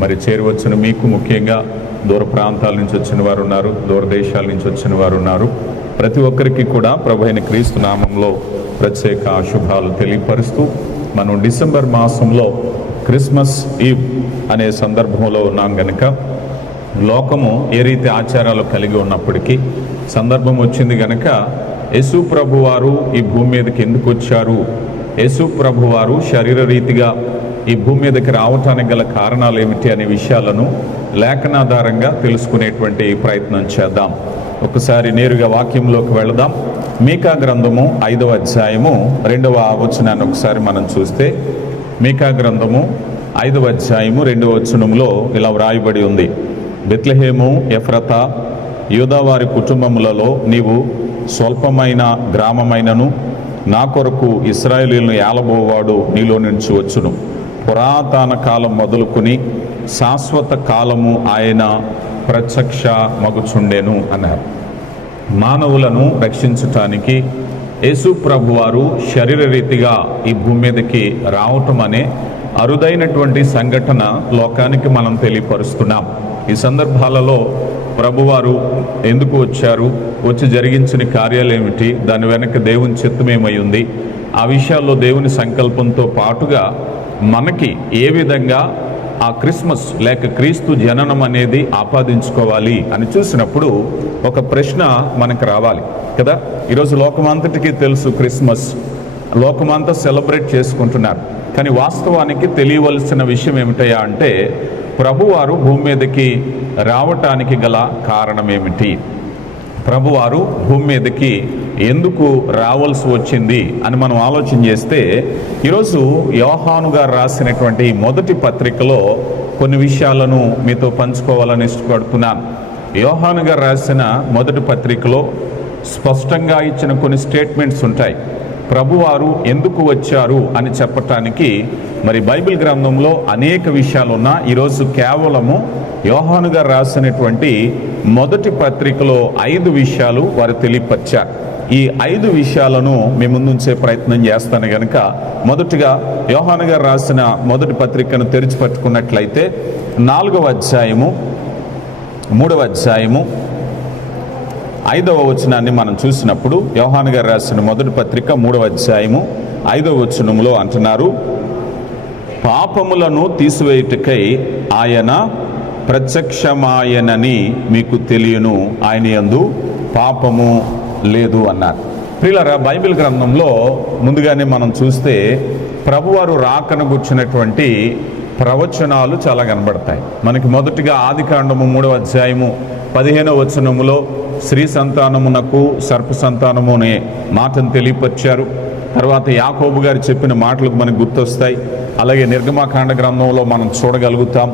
మరి చేరవచ్చిన మీకు, ముఖ్యంగా దూర ప్రాంతాల నుంచి వచ్చిన వారు ఉన్నారు, దూరదేశాల నుంచి వచ్చిన వారు ఉన్నారు. ప్రతి ఒక్కరికి కూడా ప్రభు అయిన క్రీస్తు నామంలో ప్రత్యేక శుభాలు తెలియపరుస్తూ, మనం డిసెంబర్ మాసంలో క్రిస్మస్ ఈవ్ అనే సందర్భంలో ఉన్నాం గనుక, లోకము ఏ రీతి ఆచారాలు కలిగి ఉన్నప్పటికీ సందర్భం వచ్చింది గనక యేసు ప్రభు వారు ఈ భూమి మీదకి ఎందుకు వచ్చారు, యేసు ప్రభు వారు శరీర రీతిగా ఈ భూమి మీదకి రావటానికి గల కారణాలు ఏమిటి అనే విషయాలను లేఖనాధారంగా తెలుసుకునేటువంటి ప్రయత్నం చేద్దాం. ఒకసారి నేరుగా వాక్యంలోకి వెళదాం. మీకా గ్రంథము 5వ అధ్యాయము 2వ వచనాన్ని ఒకసారి మనం చూస్తే, మీకా గ్రంథము 5వ అధ్యాయము 2వ వచనంలో ఇలా వ్రాయబడి ఉంది: బెత్లెహేము ఎఫ్రతా, యూదావారి కుటుంబములలో నీవు స్వల్పమైన గ్రామమైనను నా కొరకు ఇశ్రాయేలీయులను ఏలబోవాడు నీలో నుంచి వచ్చును. పురాతన కాలం మొదలుకొని శాశ్వత కాలము ఆయన ప్రత్యక్ష మగుచుండెను అన్నారు. మానవులను రక్షించటానికి యేసు ప్రభువారు శరీర రీతిగా ఈ భూమి మీదకి రావటం అనే అరుదైనటువంటి సంఘటన లోకానికి మనం తెలియపరుస్తున్నాం. ఈ సందర్భాలలో ప్రభువారు ఎందుకు వచ్చారు, వచ్చి జరిగించిన కార్యాలు ఏమిటి, దాని వెనక దేవుని చిత్తమేమై ఉంది, ఆ విషయాల్లో దేవుని సంకల్పంతో పాటుగా మనకి ఏ విధంగా ఆ క్రిస్మస్ లేక క్రీస్తు జననం అనేది ఆపాదించుకోవాలి అని చూసినప్పుడు ఒక ప్రశ్న మనకు రావాలి కదా. ఈరోజు లోకమంతటికీ తెలుసు క్రిస్మస్, లోకమంతా సెలబ్రేట్ చేసుకుంటున్నారు. కానీ వాస్తవానికి తెలియవలసిన విషయం ఏమిటయా అంటే, ప్రభువారు భూమి మీదకి రావటానికి గల కారణం ఏమిటి, ప్రభువారు భూమి మీదకి ఎందుకు రావాల్సి వచ్చింది అని మనం ఆలోచన చేస్తే, ఈరోజు యోహాను గారు రాసినటువంటి మొదటి పత్రికలో కొన్ని విషయాలను మీతో పంచుకోవాలని ఇష్టపడుతున్నాను. యోహాను గారు రాసిన మొదటి పత్రికలో స్పష్టంగా ఇచ్చిన కొన్ని స్టేట్మెంట్స్ ఉంటాయి. ప్రభువారు ఎందుకు వచ్చారు అని చెప్పటానికి మరి బైబిల్ గ్రంథంలో అనేక విషయాలు ఉన్నా, ఈరోజు కేవలము యోహాను గారు రాసినటువంటి మొదటి పత్రికలో 5 విషయాలు వారు తెలియపరిచారు. ఈ 5 విషయాలను మీ ముందుంచే ప్రయత్నం చేస్తాను గనక, మొదటిగా యోహాను గారు రాసిన మొదటి పత్రికను తెరిచి పట్టుకున్నట్లయితే 4వ అధ్యాయము 3వ అధ్యాయము 5వ వచనాన్ని మనం చూసినప్పుడు, యోహాను గారు రాసిన మొదటి పత్రిక 3వ అధ్యాయము 5వ వచనంలో అంటున్నారు: పాపములను తీసివేయుటకై ఆయన ప్రత్యక్షమాయనని మీకు తెలియను, ఆయన యందు పాపము లేదు అన్నారు. ప్రియులారా, బైబిల్ గ్రంథంలో ముందుగానే మనం చూస్తే ప్రభువారు రాకను గుర్చినటువంటి ప్రవచనాలు చాలా కనబడతాయి మనకి. మొదటిగా ఆదికాండము 3వ అధ్యాయము 15వ వచనములో స్త్రీ సంతానమునకు సర్ప సంతానము అనే మాటను తెలియపరిచారు. తర్వాత యాకోబు గారు చెప్పిన మాటలు మనకు గుర్తొస్తాయి. అలాగే నిర్గమాకాండ గ్రంథంలో మనం చూడగలుగుతాం.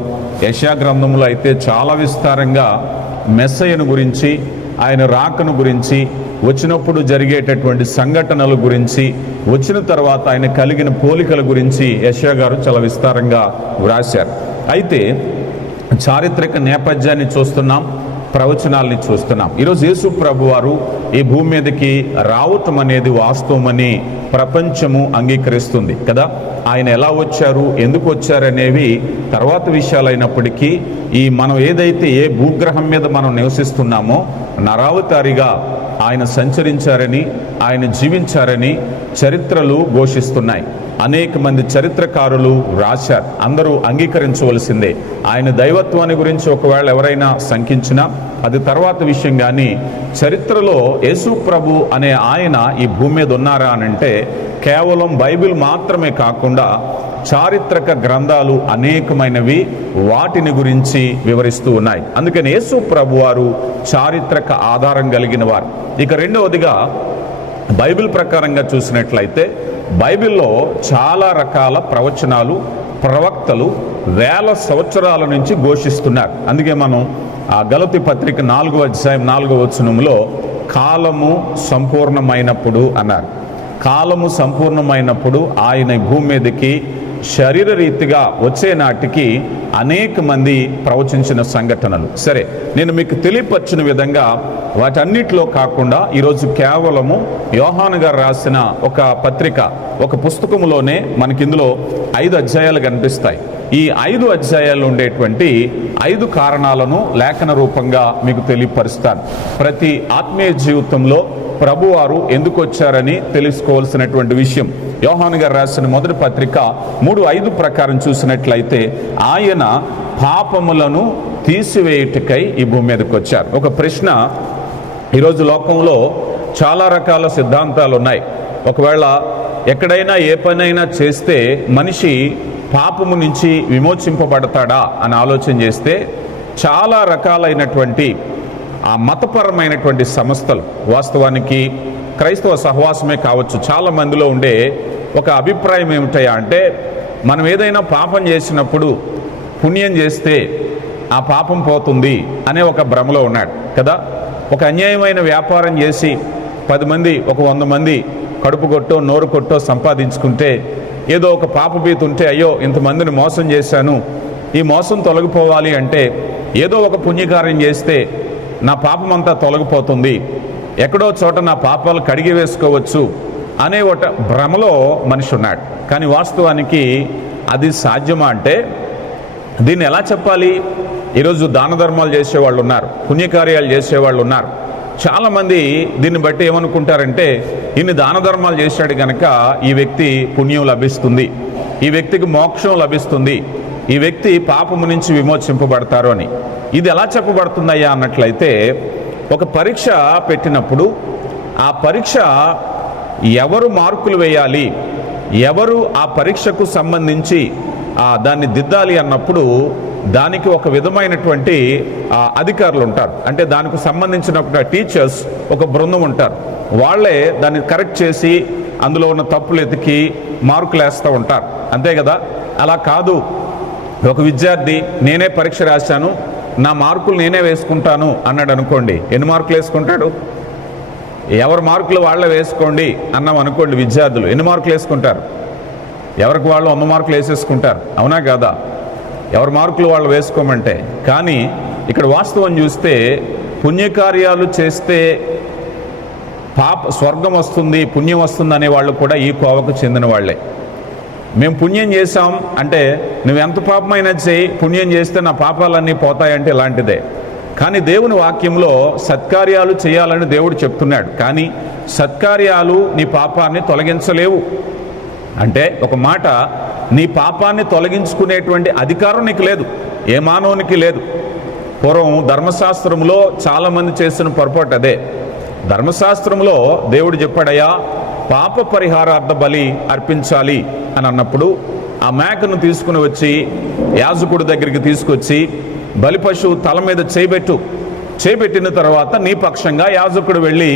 యెషయా గ్రంథంలో అయితే చాలా విస్తారంగా మెస్సయ్యను గురించి, ఆయన రాకను గురించి, వచ్చినప్పుడు జరిగేటటువంటి సంఘటనల గురించి, వచ్చిన తర్వాత ఆయన కలిగిన పోలికల గురించి యెషయా గారు చాలా విస్తారంగా వ్రాశారు. అయితే చారిత్రక నేపథ్యాన్ని చూస్తున్నాం, ప్రవచనాల్ని చూస్తున్నాం. ఈరోజు యేసు ప్రభువారు ఈ భూమి మీదకి రావటం అనేది వాస్తవమని ప్రపంచము అంగీకరిస్తుంది కదా. ఆయన ఎలా వచ్చారు, ఎందుకు వచ్చారనేవి తర్వాత విషయాలైనప్పటికీ, ఈ మనం ఏదైతే ఏ భూగ్రహం మీద మనం నివసిస్తున్నామో నరావతారిగా ఆయన సంచరించారని, ఆయన జీవించారని చరిత్రలు ఘోషిస్తున్నాయి. అనేక మంది చరిత్రకారులు రాశారు, అందరూ అంగీకరించవలసిందే. ఆయన దైవత్వాన్ని గురించి ఒకవేళ ఎవరైనా శంకించినా అది తర్వాత విషయం. కానీ చరిత్రలో యేసు ప్రభు అనే ఆయన ఈ భూమి మీద ఉన్నారా అనంటే, కేవలం బైబిల్ మాత్రమే కాకుండా చారిత్రక గ్రంథాలు అనేకమైనవి వాటిని గురించి వివరిస్తూ ఉన్నాయి. అందుకని యేసు ప్రభు వారు చారిత్రక ఆధారం కలిగిన వారు. ఇక రెండవదిగా బైబిల్ ప్రకారంగా చూసినట్లయితే, బైబిల్లో చాలా రకాల ప్రవచనాలు, ప్రవక్తలు వేల సంవత్సరాల నుంచి ఘోషిస్తున్నారు. అందుకే మనం ఆ గలతీ పత్రిక 4వ అధ్యాయం 4వ వచనంలో కాలము సంపూర్ణమైనప్పుడు అన్నారు. కాలము సంపూర్ణమైనప్పుడు ఆయన భూమి మీదకి శరీర రీతిగా వచ్చే నాటికి అనేక మంది ప్రవచించిన సంఘటనలు. సరే, నేను మీకు తెలియపరిచిన విధంగా వాటన్నిటిలో కాకుండా ఈరోజు కేవలము యోహాను గారు రాసిన ఒక పత్రిక, ఒక పుస్తకంలోనే మనకి ఇందులో 5 అధ్యాయాలు కనిపిస్తాయి. ఈ 5 అధ్యాయాల్లో ఉండేటువంటి 5 కారణాలను లేఖన రూపంగా మీకు తెలియపరుస్తాను. ప్రతి ఆత్మీయ జీవితంలో ప్రభువారు ఎందుకు వచ్చారని తెలుసుకోవాల్సినటువంటి విషయం. యోహాను గారు రాసిన మొదటి పత్రిక 3:5 ప్రకారం చూసినట్లయితే ఆయన పాపములను తీసివేయుటకై ఈ భూమి మీదకి వచ్చారు. ఒక ప్రశ్న, ఈరోజు లోకంలో చాలా రకాల సిద్ధాంతాలు ఉన్నాయి. ఒకవేళ ఎక్కడైనా ఏ పనైనా చేస్తే మనిషి పాపము నుంచి విమోచింపబడతాడా అని ఆలోచన చేస్తే చాలా రకాలైనటువంటి ఆ మతపరమైనటువంటి సంస్థలు, వాస్తవానికి క్రైస్తవ సహవాసమే కావచ్చు, చాలా మందిలో ఉండే ఒక అభిప్రాయం ఏమిటయా అంటే, మనం ఏదైనా పాపం చేసినప్పుడు పుణ్యం చేస్తే ఆ పాపం పోతుంది అనే ఒక భ్రమలో ఉన్నాడు కదా. ఒక అన్యాయమైన వ్యాపారం చేసి 10 మంది, ఒక 100 మంది కడుపు కొట్టో నోరు కొట్టో సంపాదించుకుంటే ఏదో ఒక పాపభీతి ఉంటే, అయ్యో ఇంతమందిని మోసం చేశాను, ఈ మోసం తొలగిపోవాలి అంటే ఏదో ఒక పుణ్యకార్యం చేస్తే నా పాపం అంతా తొలగిపోతుంది, ఎక్కడో చోట నా పాపాలు కడిగి వేసుకోవచ్చు అనే ఒక భ్రమలో మనిషి ఉన్నాడు. కానీ వాస్తవానికి అది సాధ్యమా అంటే దీన్ని ఎలా చెప్పాలి? ఈరోజు దాన ధర్మాలు చేసేవాళ్ళు ఉన్నారు, పుణ్యకార్యాలు చేసేవాళ్ళు ఉన్నారు. చాలామంది దీన్ని బట్టి ఏమనుకుంటారంటే, ఇన్ని దాన ధర్మాలు చేశాడు కనుక ఈ వ్యక్తి పుణ్యం లభిస్తుంది, ఈ వ్యక్తికి మోక్షం లభిస్తుంది, ఈ వ్యక్తి పాపము నుంచి విమోచింపబడతారు అని. ఇది ఎలా చెప్పబడుతుందయ్యా అన్నట్లయితే, ఒక పరీక్ష పెట్టినప్పుడు ఆ పరీక్ష ఎవరు మార్కులు వేయాలి, ఎవరు ఆ పరీక్షకు సంబంధించి దాన్ని దిద్దాలి అన్నప్పుడు దానికి ఒక విధమైనటువంటి అధికారులు ఉంటారు. అంటే దానికి సంబంధించిన టీచర్స్, ఒక బృందం ఉంటారు. వాళ్ళే దాన్ని కరెక్ట్ చేసి అందులో ఉన్న తప్పులు ఎతికి మార్కులు వేస్తూ ఉంటారు, అంతే కదా. అలా కాదు, ఒక విద్యార్థి నేనే పరీక్ష రాశాను, నా మార్కులు నేనే వేసుకుంటాను అన్నాడు అనుకోండి, ఎన్ని మార్కులు వేసుకుంటాడు? ఎవరి మార్కులు వాళ్ళే వేసుకోండి అన్నాం అనుకోండి, విద్యార్థులు ఎన్ని మార్కులు వేసుకుంటారు? ఎవరికి వాళ్ళు 100 మార్కులు వేసేసుకుంటారు, అవునా కాదా? ఎవరి మార్కులు వాళ్ళు వేసుకోమంటే. కానీ ఇక్కడ వాస్తవం చూస్తే పుణ్యకార్యాలు చేస్తే స్వర్గం వస్తుంది, పుణ్యం వస్తుంది అనే వాళ్ళు కూడా ఈ కోవకు చెందిన వాళ్ళే. మేము పుణ్యం చేశాం అంటే నువ్వు ఎంత పాపమైనా చేయి, పుణ్యం చేస్తే నా పాపాలన్నీ పోతాయంటే ఇలాంటిదే. కానీ దేవుని వాక్యంలో సత్కార్యాలు చేయాలని దేవుడు చెప్తున్నాడు. కానీ సత్కార్యాలు నీ పాపాన్ని తొలగించలేవు. అంటే ఒక మాట, నీ పాపాన్ని తొలగించుకునేటువంటి అధికారం నీకు లేదు, ఏ మానవునికి లేదు. పూర్వం ధర్మశాస్త్రంలో చాలామంది చేసిన పొరపాటు అదే. ధర్మశాస్త్రంలో దేవుడు చెప్పాడయ్యా, పాప పరిహారార్థ బలి అర్పించాలి అని అన్నప్పుడు ఆ మేకను తీసుకుని వచ్చి యాజకుడి దగ్గరికి తీసుకొచ్చి బలి పశువు తల మీద చేపెట్టిన తర్వాత నీ పక్షంగా యాజకుడు వెళ్ళి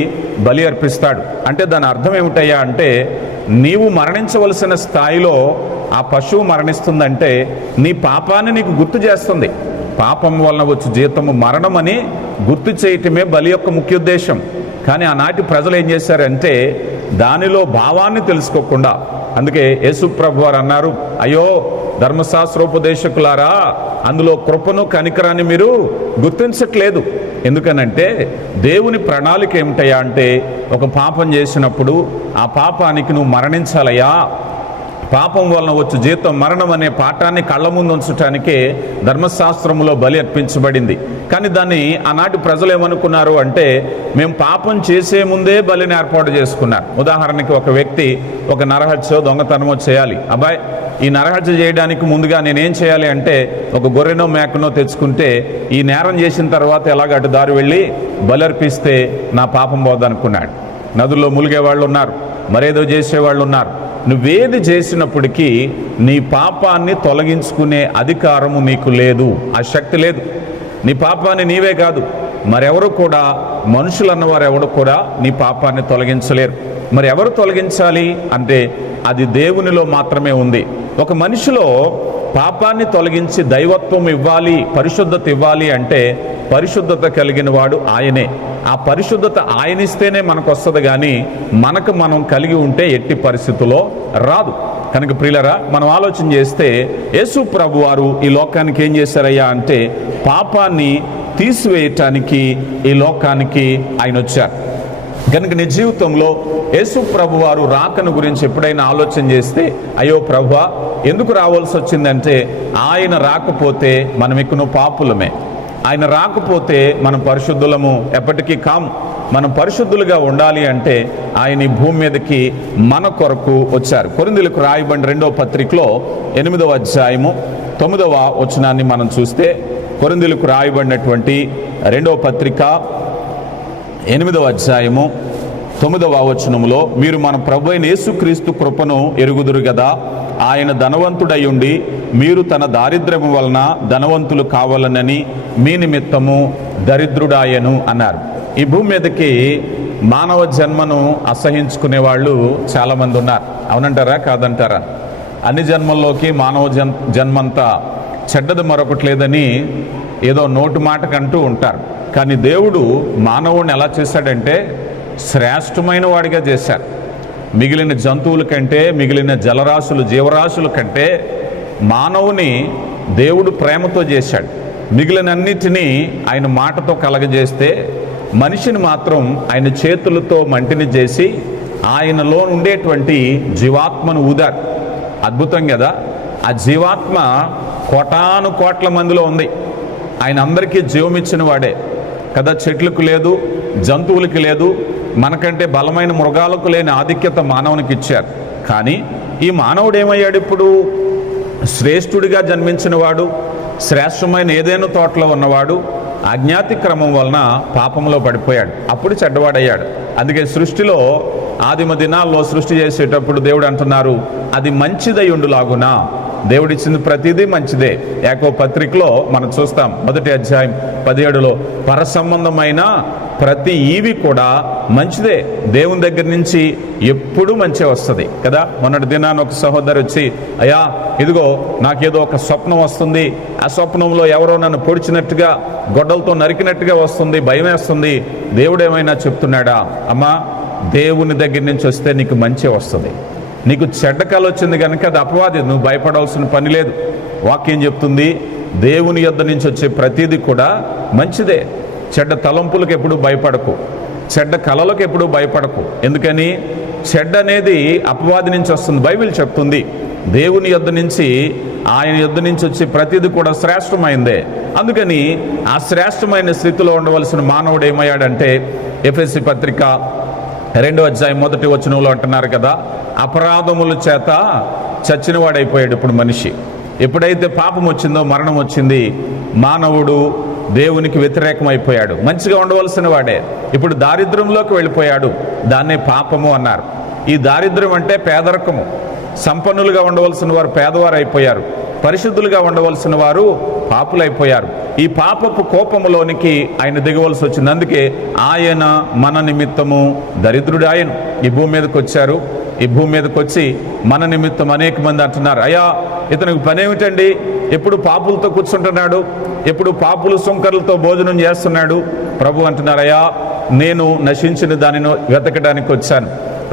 బలి అర్పిస్తాడు. అంటే దాని అర్థం ఏమిటయ్యా అంటే, నీవు మరణించవలసిన స్థాయిలో ఆ పశువు మరణిస్తుందంటే నీ పాపాన్ని నీకు గుర్తు చేస్తుంది. పాపం వలన వచ్చు జీతము మరణం అని గుర్తు చేయటమే బలి యొక్క ముఖ్య ఉద్దేశం. కానీ ఆనాటి ప్రజలు ఏం చేశారంటే దానిలో భావాన్ని తెలుసుకోకుండా, అందుకే యేసు ప్రభు వారు అన్నారు, అయ్యో ధర్మశాస్త్రోపదేశకులారా, అందులో కృపను కనికరాన్ని మీరు గుర్తించట్లేదు. ఎందుకనంటే దేవుని ప్రణాళిక ఏమిటయ్యా అంటే, ఒక పాపం చేసినప్పుడు ఆ పాపానికి నువ్వు మరణించాలయ్యా, పాపం వలన వచ్చు జీతం మరణం అనే పాఠాన్ని కళ్ళ ముందు ఉంచటానికే ధర్మశాస్త్రంలో బలి అర్పించబడింది. కానీ దాన్ని ఆనాటి ప్రజలు ఏమనుకున్నారు అంటే, మేము పాపం చేసే ముందే బలిని ఏర్పాటు చేసుకున్నారు. ఉదాహరణకి ఒక వ్యక్తి ఒక నరహత్యో దొంగతనమో చేయాలి. అబ్బాయి, ఈ నరహత్య చేయడానికి ముందుగా నేనేం చేయాలి అంటే, ఒక గొర్రెనో మేకనో తెచ్చుకుంటే ఈ నేరం చేసిన తర్వాత ఎలాగ అటు దారి వెళ్ళి బలర్పిస్తే నా పాపం పోదనుకున్నాడు. నదుల్లో ములిగే వాళ్ళు ఉన్నారు, మరేదో చేసేవాళ్ళు ఉన్నారు. నువ్వేది చేసినప్పటికీ నీ పాపాన్ని తొలగించుకునే అధికారము నీకు లేదు, ఆ శక్తి లేదు. నీ పాపాన్ని నీవే కాదు, మరెవరు కూడా, మనుషులు అన్నవారు ఎవరు కూడా నీ పాపాన్ని తొలగించలేరు. మరి ఎవరు తొలగించాలి అంటే అది దేవునిలో మాత్రమే ఉంది. ఒక మనిషిలో పాపాన్ని తొలగించి దైవత్వం ఇవ్వాలి, పరిశుద్ధత ఇవ్వాలి అంటే పరిశుద్ధత కలిగిన వాడు ఆయనే. ఆ పరిశుద్ధత ఆయనిస్తేనే మనకు వస్తుంది, కానీ మనకు మనం కలిగి ఉంటే ఎట్టి పరిస్థితుల్లో రాదు. కనుక ప్రియులరా, మనం ఆలోచన చేస్తే యేసు ప్రభు వారు ఈ లోకానికి ఏం చేశారయ్యా అంటే పాపాన్ని తీసివేయటానికి ఈ లోకానికి ఆయన వచ్చారు. కనుక నీ జీవితంలో యేసు ప్రభు వారు రాకను గురించి ఎప్పుడైనా ఆలోచన చేస్తే, అయ్యో ప్రభువా ఎందుకు రావాల్సి వచ్చిందంటే ఆయన రాకపోతే మనం ఎక్కువ పాపులమే, ఆయన రాకపోతే మనం పరిశుద్ధులము ఎప్పటికీ కాము. మనం పరిశుద్ధులుగా ఉండాలి అంటే ఆయన ఈ భూమి మీదకి మన కొరకు వచ్చారు. కొరింథీయులకు రాయబడిన 2వ పత్రికలో 8వ అధ్యాయము 9వ వచనాన్ని మనం చూస్తే, కొరింథీయులకు రాయబడినటువంటి 2వ పత్రిక 8వ అధ్యాయము 9వ వచనములో, మీరు మన ప్రభువైన యేసుక్రీస్తు కృపను ఎరుగుదురు కదా, ఆయన ధనవంతుడై ఉండి మీరు తన దారిద్ర్యము వలన ధనవంతులు కావాలనని మీ నిమిత్తము దరిద్రుడాయను అన్నారు. ఈ భూమి మీదకి మానవ జన్మను అసహించుకునే వాళ్ళు చాలామంది ఉన్నారు. అవునంటారా కాదంటారా? అన్ని జన్మల్లోకి మానవ జన్మంతా చెడ్డది మరొకటి లేదని ఏదో నోటి మాటకంటూ ఉంటారు. కానీ దేవుడు మానవుడిని ఎలా చేశాడంటే శ్రేష్టమైన వాడిగా చేశారు. మిగిలిన జంతువుల కంటే, మిగిలిన జలరాశులు జీవరాశుల కంటే మానవుని దేవుడు ప్రేమతో చేశాడు. మిగిలినన్నిటినీ ఆయన మాటతో కలగజేస్తే మనిషిని మాత్రం ఆయన చేతులతో మంటిని చేసి ఆయనలో ఉండేటువంటి జీవాత్మను ఊదారు. అద్భుతం కదా! ఆ జీవాత్మ కోటాను కోట్ల మందిలో ఉంది. ఆయన అందరికీ జీవమిచ్చిన వాడే కదా. చెట్లకు లేదు, జంతువులకి లేదు, మనకంటే బలమైన మృగాలకు లేని ఆధిక్యత మానవునికి ఇచ్చారు. కానీ ఈ మానవుడు ఏమయ్యాడు? ఇప్పుడు శ్రేష్ఠుడిగా జన్మించిన వాడు, శ్రేష్టమైన ఏదైనా తోటలో ఉన్నవాడు అజ్ఞాతి క్రమం వలన పాపంలో పడిపోయాడు. అప్పుడు చెడ్డవాడయ్యాడు. అందుకే సృష్టిలో ఆదిమ దినాల్లో సృష్టి చేసేటప్పుడు దేవుడు అంటున్నారు, అది మంచిదై ఉండులాగునా. దేవుడిచ్చింది ప్రతిదీ మంచిదే. యాకోబు పత్రికలో మనం చూస్తాం 1వ అధ్యాయం 17లో, పరసంబంధమైన ప్రతి ఈవి కూడా మంచిదే, దేవుని దగ్గర నుంచి ఎప్పుడూ మంచి వస్తుంది కదా. మొన్నటి దినాన్ని ఒక సహోదరు వచ్చి, అయ్యా ఇదిగో నాకేదో ఒక స్వప్నం వస్తుంది, ఆ స్వప్నంలో ఎవరో నన్ను పొడిచినట్టుగా గొడ్డలతో నరికినట్టుగా వస్తుంది, భయం వేస్తుంది, దేవుడు ఏమైనా చెప్తున్నాడా? అమ్మా, దేవుని దగ్గర నుంచి వస్తే నీకు మంచి వస్తుంది. నీకు చెడ్డ కల వచ్చింది కనుక అది అపవాది, నువ్వు భయపడాల్సిన పని లేదు. వాక్యం చెప్తుంది దేవుని యొద్ద నుంచి వచ్చే ప్రతిదీ కూడా మంచిదే. చెడ్డ తలంపులకు ఎప్పుడు భయపడకు, చెడ్డ కళలకు ఎప్పుడు భయపడకు. ఎందుకని? చెడ్డ అనేది అపవాది నుంచి వస్తుంది. బైబిల్ చెప్తుంది దేవుని యొద్ద నుంచి, ఆయన యొద్ద నుంచి వచ్చే ప్రతిదీ కూడా శ్రేష్టమైందే. అందుకని ఆ శ్రేష్టమైన స్థితిలో ఉండవలసిన మానవుడు ఏమయ్యాడంటే, ఎఫెసీ పత్రిక 2వ అధ్యాయం 1వ వచనంలో అంటున్నారు కదా, అపరాధముల చేత చచ్చినవాడైపోయాడు ఇప్పుడు మనిషి. ఎప్పుడైతే పాపం వచ్చిందో, మరణం వచ్చింది, మానవుడు దేవునికి వ్యతిరేకం అయిపోయాడు. మంచిగా ఉండవలసిన వాడే ఇప్పుడు దారిద్ర్యంలోకి వెళ్ళిపోయాడు. దాన్నే పాపము అన్నారు. ఈ దారిద్ర్యం అంటే పేదరికము. సంపన్నులుగా ఉండవలసిన వారు పేదవారు అయిపోయారు, పరిశుద్ధులుగా ఉండవలసిన వారు పాపులైపోయారు. ఈ పాపపు కోపములోనికి ఆయన దిగవలసి వచ్చింది. అందుకే ఆయన మన నిమిత్తము దరిద్రుడు. ఆయన ఈ భూమి మీదకి వచ్చారు. ఈ భూమి మీదకి వచ్చి మన నిమిత్తం అనేక మంది అంటున్నారు, అయ్యా ఇతనికి పని ఏమిటండి, ఎప్పుడు పాపులతో కూర్చుంటున్నాడు, ఎప్పుడు పాపులు సుంకర్లతో భోజనం చేస్తున్నాడు. ప్రభు అంటున్నారు, అయ్యా నేను నశించిన దానిని వెతకడానికి వచ్చాను.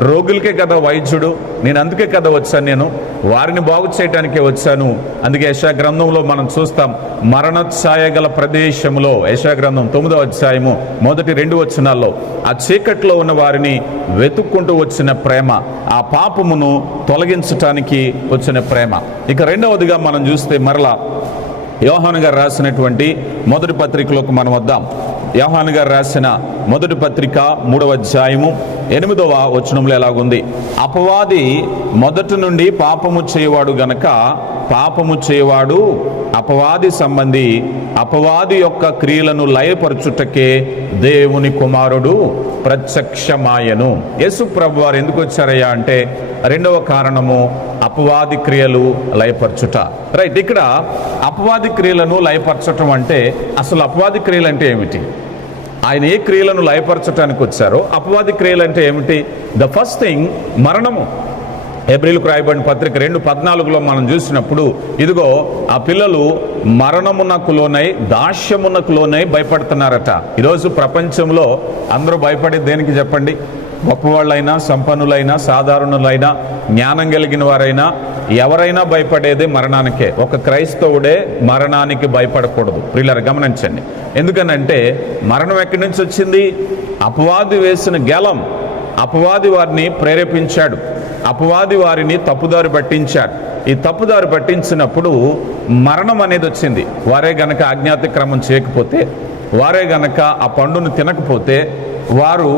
రోగులకే కదా వైద్యుడు, నేను అందుకే కదా వచ్చాను, నేను వారిని బాగు చేయడానికే వచ్చాను. అందుకే యెషయా గ్రంథంలో మనం చూస్తాం, మరణఛాయ గల ప్రదేశంలో, యెషయా గ్రంథం 9వ అధ్యాయము 1-2 వచనాల్లో, ఆ చీకట్లో ఉన్న వారిని వెతుక్కుంటూ వచ్చిన ప్రేమ, ఆ పాపమును తొలగించటానికి వచ్చిన ప్రేమ. ఇక రెండవదిగా మనం చూస్తే మరలా యోహాను గారు రాసినటువంటి మొదటి పత్రికలోకి మనం వద్దాం. యోహాను గారు రాసిన మొదటి పత్రిక 3వ అధ్యాయము 8వ వచనంలో ఎలాగుంది, అపవాది మొదటి నుండి పాపము చేయవాడు గనక పాపము చేయవాడు అపవాది సంబంధి, అపవాది యొక్క క్రియలను లయపరచుటకే దేవుని కుమారుడు ప్రత్యక్షమాయను. యేసు ప్రభు వారు ఎందుకు వచ్చారయ్యా అంటే, రెండవ కారణము అపవాది క్రియలు లయపరచుట. రైట్, ఇక్కడ అపవాది క్రియలను లయపరచటం అంటే, అసలు అపవాది క్రియలు అంటే ఏమిటి? ఆయన ఏ క్రియలను లయపరచటానికి వచ్చారో, అపవాది క్రియలు అంటే ఏమిటి? ద ఫస్ట్ థింగ్ మరణము. హెబ్రీయులకు రాయబడిన పత్రిక 2:14 మనం చూసినప్పుడు ఇదిగో ఆ పిల్లలు మరణమునకు లోనై దాస్యమునకు లోనై భయపడుతున్నారట. ఈరోజు ప్రపంచంలో అందరూ భయపడేది దేనికి చెప్పండి? గొప్పవాళ్ళైనా, సంపన్నులైనా, సాధారణులైనా, జ్ఞానం కలిగిన వారైనా ఎవరైనా భయపడేది మరణానికే. ఒక క్రైస్తవుడే మరణానికి భయపడకూడదు. ప్రియులారా గమనించండి. ఎందుకనంటే మరణం ఎక్కడి నుంచి వచ్చింది? అపవాది వేసిన గెలం. అపవాది వారిని ప్రేరేపించాడు, అపవాది వారిని తప్పుదారి పట్టించాడు. ఈ తప్పుదారి పట్టించినప్పుడు మరణం అనేది వచ్చింది. వారే గనక ఆజ్ఞాతిక్రమం చేయకపోతే, వారే గనక ఆ పండును తినకపోతే వారు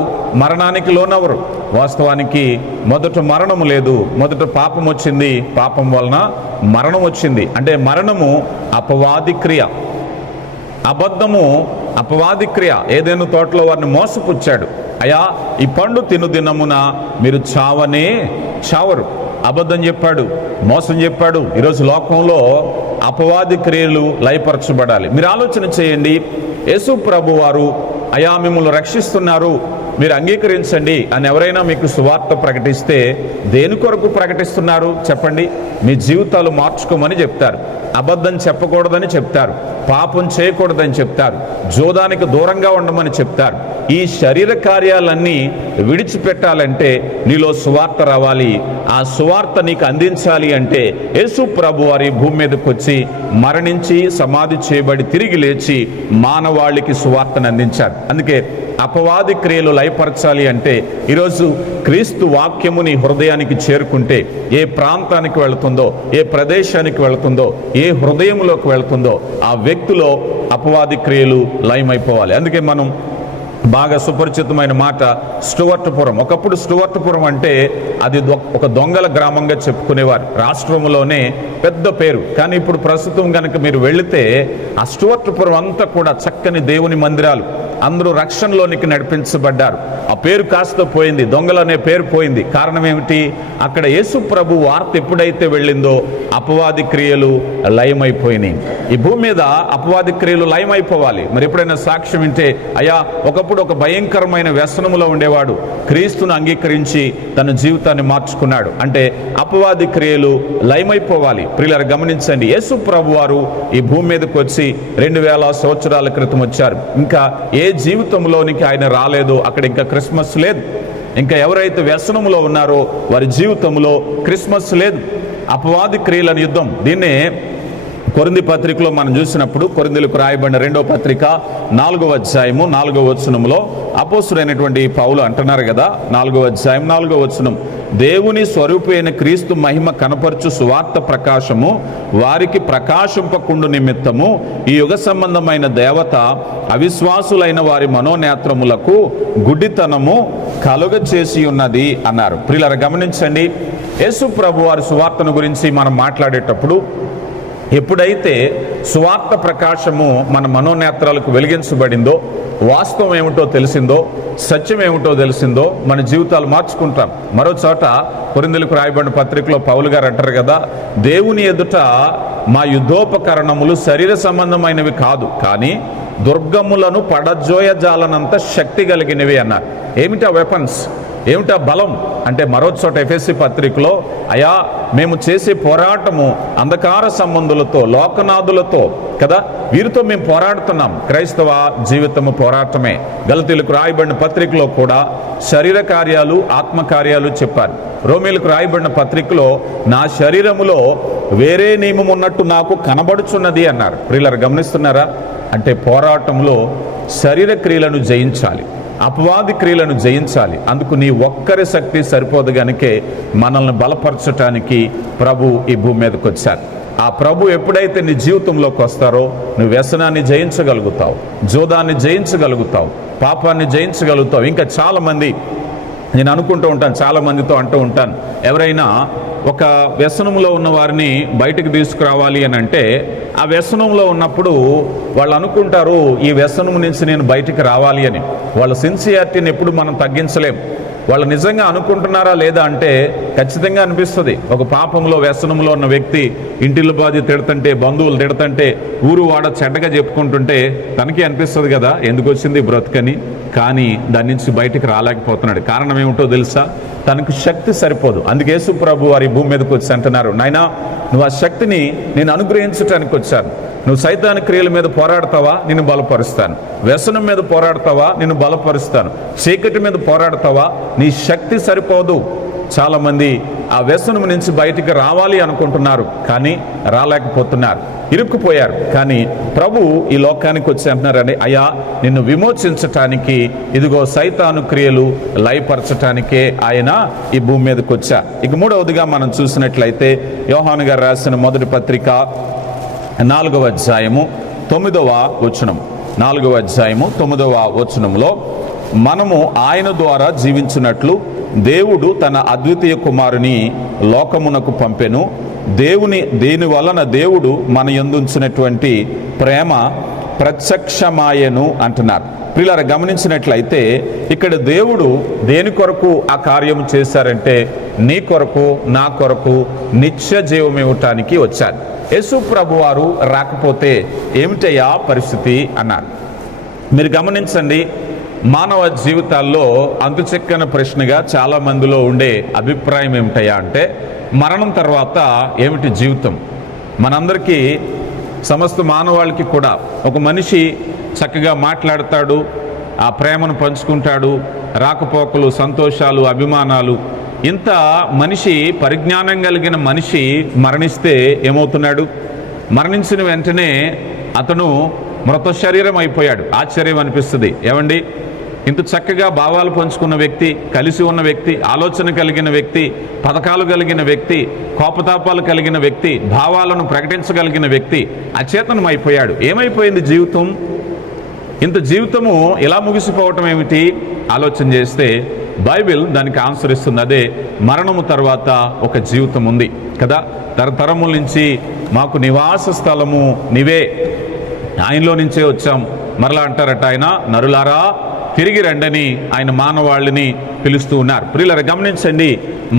మరణానికి లోనవరు. వాస్తవానికి మొదట మరణము లేదు, మొదట పాపం వచ్చింది, పాపం వలన మరణం వచ్చింది. అంటే మరణము అపవాది క్రియ, అబద్ధము అపవాది క్రియ. ఏదైనా తోటలో వారిని మోసపుచ్చాడు, అయ్యా ఈ పండు తిను దినమున మీరు చావనే చావరు. అబద్ధం చెప్పాడు, మోసం చెప్పాడు. ఈరోజు లోకంలో అపవాది క్రియలు లయపరచబడాలి. మీరు ఆలోచన చేయండి. యేసు ప్రభు వారు అయ్యా మిమ్మల్ని రక్షిస్తున్నారు, మీరు అంగీకరించండి అని ఎవరైనా మీకు సువార్త ప్రకటిస్తే దేని కొరకు ప్రకటిస్తున్నారు చెప్పండి? మీ జీవితాలు మార్చుకోమని చెప్తారు, అబద్ధం చెప్పకూడదని చెప్తారు, పాపం చేయకూడదని చెప్తారు, జోదానికి దూరంగా ఉండమని చెప్తారు. ఈ శరీర కార్యాలన్నీ విడిచిపెట్టాలంటే నీలో సువార్త రావాలి. ఆ సువార్త నీకు అందించాలి అంటే యేసు ప్రభు వారి భూమి మీదకి వచ్చి మరణించి సమాధి చేయబడి తిరిగి లేచి మానవాళికి సువార్తను అందించారు. అందుకే అపవాది క్రియలు లయపరచాలి అంటే ఈరోజు క్రీస్తు వాక్యము నీ హృదయానికి చేరుకుంటే ఏ ప్రాంతానికి వెళుతుందో, ఏ ప్రదేశానికి వెళుతుందో, ఏ హృదయంలోకి వెళుతుందో ఆ వ్యక్తిలో అపవాది క్రియలు లయమైపోవాలి. అందుకే మనం బాగా సుపరిచితమైన మాట స్టువర్ట్పురం. ఒకప్పుడు స్టువర్ట్పురం అంటే అది ఒక దొంగల గ్రామంగా చెప్పుకునేవారు. రాష్ట్రంలోనే పెద్ద పేరు. కానీ ఇప్పుడు ప్రస్తుతం కనుక మీరు వెళితే ఆ స్టువర్ట్పురం అంతా కూడా చక్కని దేవుని మందిరాలు, అందరూ రక్షణలోనికి నడిపించబడ్డారు. ఆ పేరు కాస్త పోయింది, దొంగలనే పేరు పోయింది. కారణం ఏమిటి? అక్కడ యేసు ప్రభు వార్త ఎప్పుడైతే వెళ్ళిందో అపవాది క్రియలు లయమైపోయినాయి. ఈ భూమి మీద అపవాది క్రియలు లయమైపోవాలి. మరి ఎప్పుడైనా సాక్ష్యం వింటే, అయ్యా ఒకప్పుడు ఒక భయంకరమైన వ్యసనములో ఉండేవాడు, క్రీస్తును అంగీకరించి తన జీవితాన్ని మార్చుకున్నాడు అంటే అపవాది క్రియలు లయమైపోవాలి. ప్రియులారా గమనించండి. యేసు ప్రభు వారు ఈ భూమి మీదకి వచ్చి 2000 సంవత్సరాల క్రితం వచ్చారు. ఇంకా ఏ జీవితంలోనికి ఆయన రాలేదో అక్కడ ఇంకా క్రిస్మస్ లేదు. ఇంకా ఎవరైతే వ్యసనంలో ఉన్నారో వారి జీవితంలో క్రిస్మస్ లేదు. అపవాది క్రియల యుద్ధం. దీన్నే కొరింథీ పత్రికలో మనం చూసినప్పుడు, కొరింథీలకు రాయబడిన 2వ పత్రిక 4వ అధ్యాయము 4వ వచనంలో అపోస్తలుడైనటువంటి పౌలు అంటున్నారు కదా, 4వ అధ్యాయం 4వ వచనం, దేవుని స్వరూపైన క్రీస్తు మహిమ కనపరచు సువార్త ప్రకాశము వారికి ప్రకాశింపకుండు నిమిత్తము ఈ యుగ సంబంధమైన దేవత అవిశ్వాసులైన వారి మనోనేత్రములకు గుడ్డితనము కలుగ చేసి ఉన్నది అన్నారు. ప్రియులారా గమనించండి. యేసు ప్రభు వారి సువార్తను గురించి మనం మాట్లాడేటప్పుడు ఎప్పుడైతే సువార్త ప్రకాశము మన మనోనేత్రాలకు వెలిగించబడిందో, వాస్తవం ఏమిటో తెలిసిందో, సత్యం ఏమిటో తెలిసిందో మన జీవితాలు మార్చుకుంటాం. మరో చోట కొరింథీలకు రాయబడిన పత్రికలో పౌలు గారు అంటారు కదా, దేవుని ఎదుట మా యుద్ధోపకరణములు శరీర సంబంధమైనవి కాదు, కానీ దుర్గములను పడజోయజాలనంత శక్తి కలిగినవి అన్నారు. ఏమిటా వెపన్స్? ఏమిటా బలం అంటే మరో చోట ఎఫెసీ పత్రికలో, అయా మేము చేసే పోరాటము అంధకార సంబంధులతో, లోకనాథులతో కదా, వీరితో మేము పోరాడుతున్నాం. క్రైస్తవ జీవితము పోరాటమే. గలతీలకు రాయబడిన పత్రికలో కూడా శరీర కార్యాలు, ఆత్మకార్యాలు చెప్పారు. రోమీలకు రాయబడిన పత్రికలో నా శరీరములో వేరే నియమం ఉన్నట్టు నాకు కనబడుచున్నది అన్నారు. ప్రియులారా గమనిస్తున్నారా? అంటే పోరాటంలో శరీర క్రియలను జయించాలి, అపవాది క్రియలను జయించాలి. అందుకు నీ ఒక్కరి శక్తి సరిపోదు గనుకే మనల్ని బలపరచటానికి ప్రభు ఈ భూమి మీదకి వచ్చారు. ఆ ప్రభు ఎప్పుడైతే నీ జీవితంలోకి వస్తారో నువ్వు వ్యసనాన్ని జయించగలుగుతావు, జోదాన్ని జయించగలుగుతావు, పాపాన్ని జయించగలుగుతావు. ఇంకా చాలామంది, నేను అనుకుంటూ ఉంటాను, చాలామందితో అంటూ ఉంటాను, ఎవరైనా ఒక వ్యసనంలో ఉన్న వారిని బయటకు తీసుకురావాలి అని అంటే ఆ వ్యసనంలో ఉన్నప్పుడు వాళ్ళు అనుకుంటారు ఈ వ్యసనం నుంచి నేను బయటికి రావాలి అని. వాళ్ళ సిన్సియారిటీని ఎప్పుడు మనం తగ్గించలేం. వాళ్ళు నిజంగా అనుకుంటున్నారా లేదా అంటే ఖచ్చితంగా అనిపిస్తుంది. ఒక పాపంలో వ్యసనంలో ఉన్న వ్యక్తి ఇంటిల్లు బాధి తిడుతుంటే, బంధువులు తిడుతుంటే, ఊరు వాడ చెడ్డగా చెప్పుకుంటుంటే తనకి అనిపిస్తుంది కదా, ఎందుకు వచ్చింది బ్రతుకని. కానీ దాని నుంచి బయటికి రాలేకపోతున్నాడు. కారణం ఏమిటో తెలుసా? తనకు శక్తి సరిపోదు. అందుకే యేసు ప్రభు వారి భూమి మీదకి వచ్చి అంటున్నారు, నాయనా నువ్వు ఆ శక్తిని నేను అనుగ్రహించడానికి వచ్చాను. నువ్వు సైతాను క్రియల మీద పోరాడతావా, నిన్ను బలపరుస్తాను. వ్యసనం మీద పోరాడతావా, నిన్ను బలపరుస్తాను. చీకటి మీద పోరాడతావా, నీ శక్తి సరిపోదు. చాలామంది ఆ వ్యసనం నుంచి బయటికి రావాలి అనుకుంటున్నారు, కానీ రాలేకపోతున్నారు, ఇరుక్కుపోయారు. కానీ ప్రభు ఈ లోకానికి వచ్చి అంటున్నారని, అయ్యా నిన్ను విమోచించటానికి, ఇదిగో సైతాను క్రియలు లయపరచటానికే ఆయన ఈ భూమి మీదకి వచ్చా. ఇక మూడవదిగా మనం చూసినట్లయితే యోహాను గారు రాసిన మొదటి పత్రిక 4వ అధ్యాయము 9వ వచనం, 4వ అధ్యాయము 9వ వచనంలో, మనము ఆయన ద్వారా జీవించినట్లు దేవుడు తన అద్వితీయ కుమారుని లోకమునకు పంపెను. దేని వలన దేవుడు మన యందుంచినటువంటి ప్రేమ ప్రత్యక్షమాయెను అంటున్నారు. ప్రియులారా, గమనించినట్లయితే ఇక్కడ దేవుడు దేని కొరకు ఆ కార్యం చేశారంటే, నీ కొరకు నా కొరకు నిత్య జీవం ఇవ్వటానికి వచ్చారు. యేసు ప్రభు వారు రాకపోతే ఏమిటయ్యా పరిస్థితి అన్నారు. మీరు గమనించండి, మానవ జీవితాల్లో అంతుచెక్కని ప్రశ్నగా చాలా మందిలో ఉండే అభిప్రాయం ఏమిటయ్యా అంటే, మరణం తర్వాత ఏమిటి జీవితం? మనందరికీ, సమస్త మానవాళికి కూడా ఒక మనిషి చక్కగా మాట్లాడతాడు, ఆ ప్రేమను పంచుకుంటాడు, రాకపోకలు, సంతోషాలు, అభిమానాలు. ఇంత మనిషి, పరిజ్ఞానం కలిగిన మనిషి మరణిస్తే ఏమవుతున్నాడు? మరణించిన వెంటనే అతను మృత శరీరం అయిపోయాడు. ఆశ్చర్యం అనిపిస్తుంది. ఏమండి, ఇంత చక్కగా భావాలు పంచుకున్న వ్యక్తి, కలిసి ఉన్న వ్యక్తి, ఆలోచన కలిగిన వ్యక్తి, పథకాలు కలిగిన వ్యక్తి, కోపతాపాలు కలిగిన వ్యక్తి, భావాలను ప్రకటించగలిగిన వ్యక్తి అచేతనం అయిపోయాడు. ఏమైపోయింది జీవితం? ఇంత జీవితము ఇలా ముగిసిపోవటం ఏమిటి? ఆలోచన చేస్తే బైబిల్ దానికి ఆన్సర్ ఇస్తుంది. అదే, మరణము తర్వాత ఒక జీవితం ఉంది కదా. తరతరముల నుంచి మాకు నివాస స్థలము నీవే, ఆయనలో నుంచే వచ్చాం. మరలా అంటారట ఆయన, నరులారా తిరిగి రండని ఆయన మానవాళ్ళని పిలుస్తూ ఉన్నారు. ప్రియులారా, గమనించండి,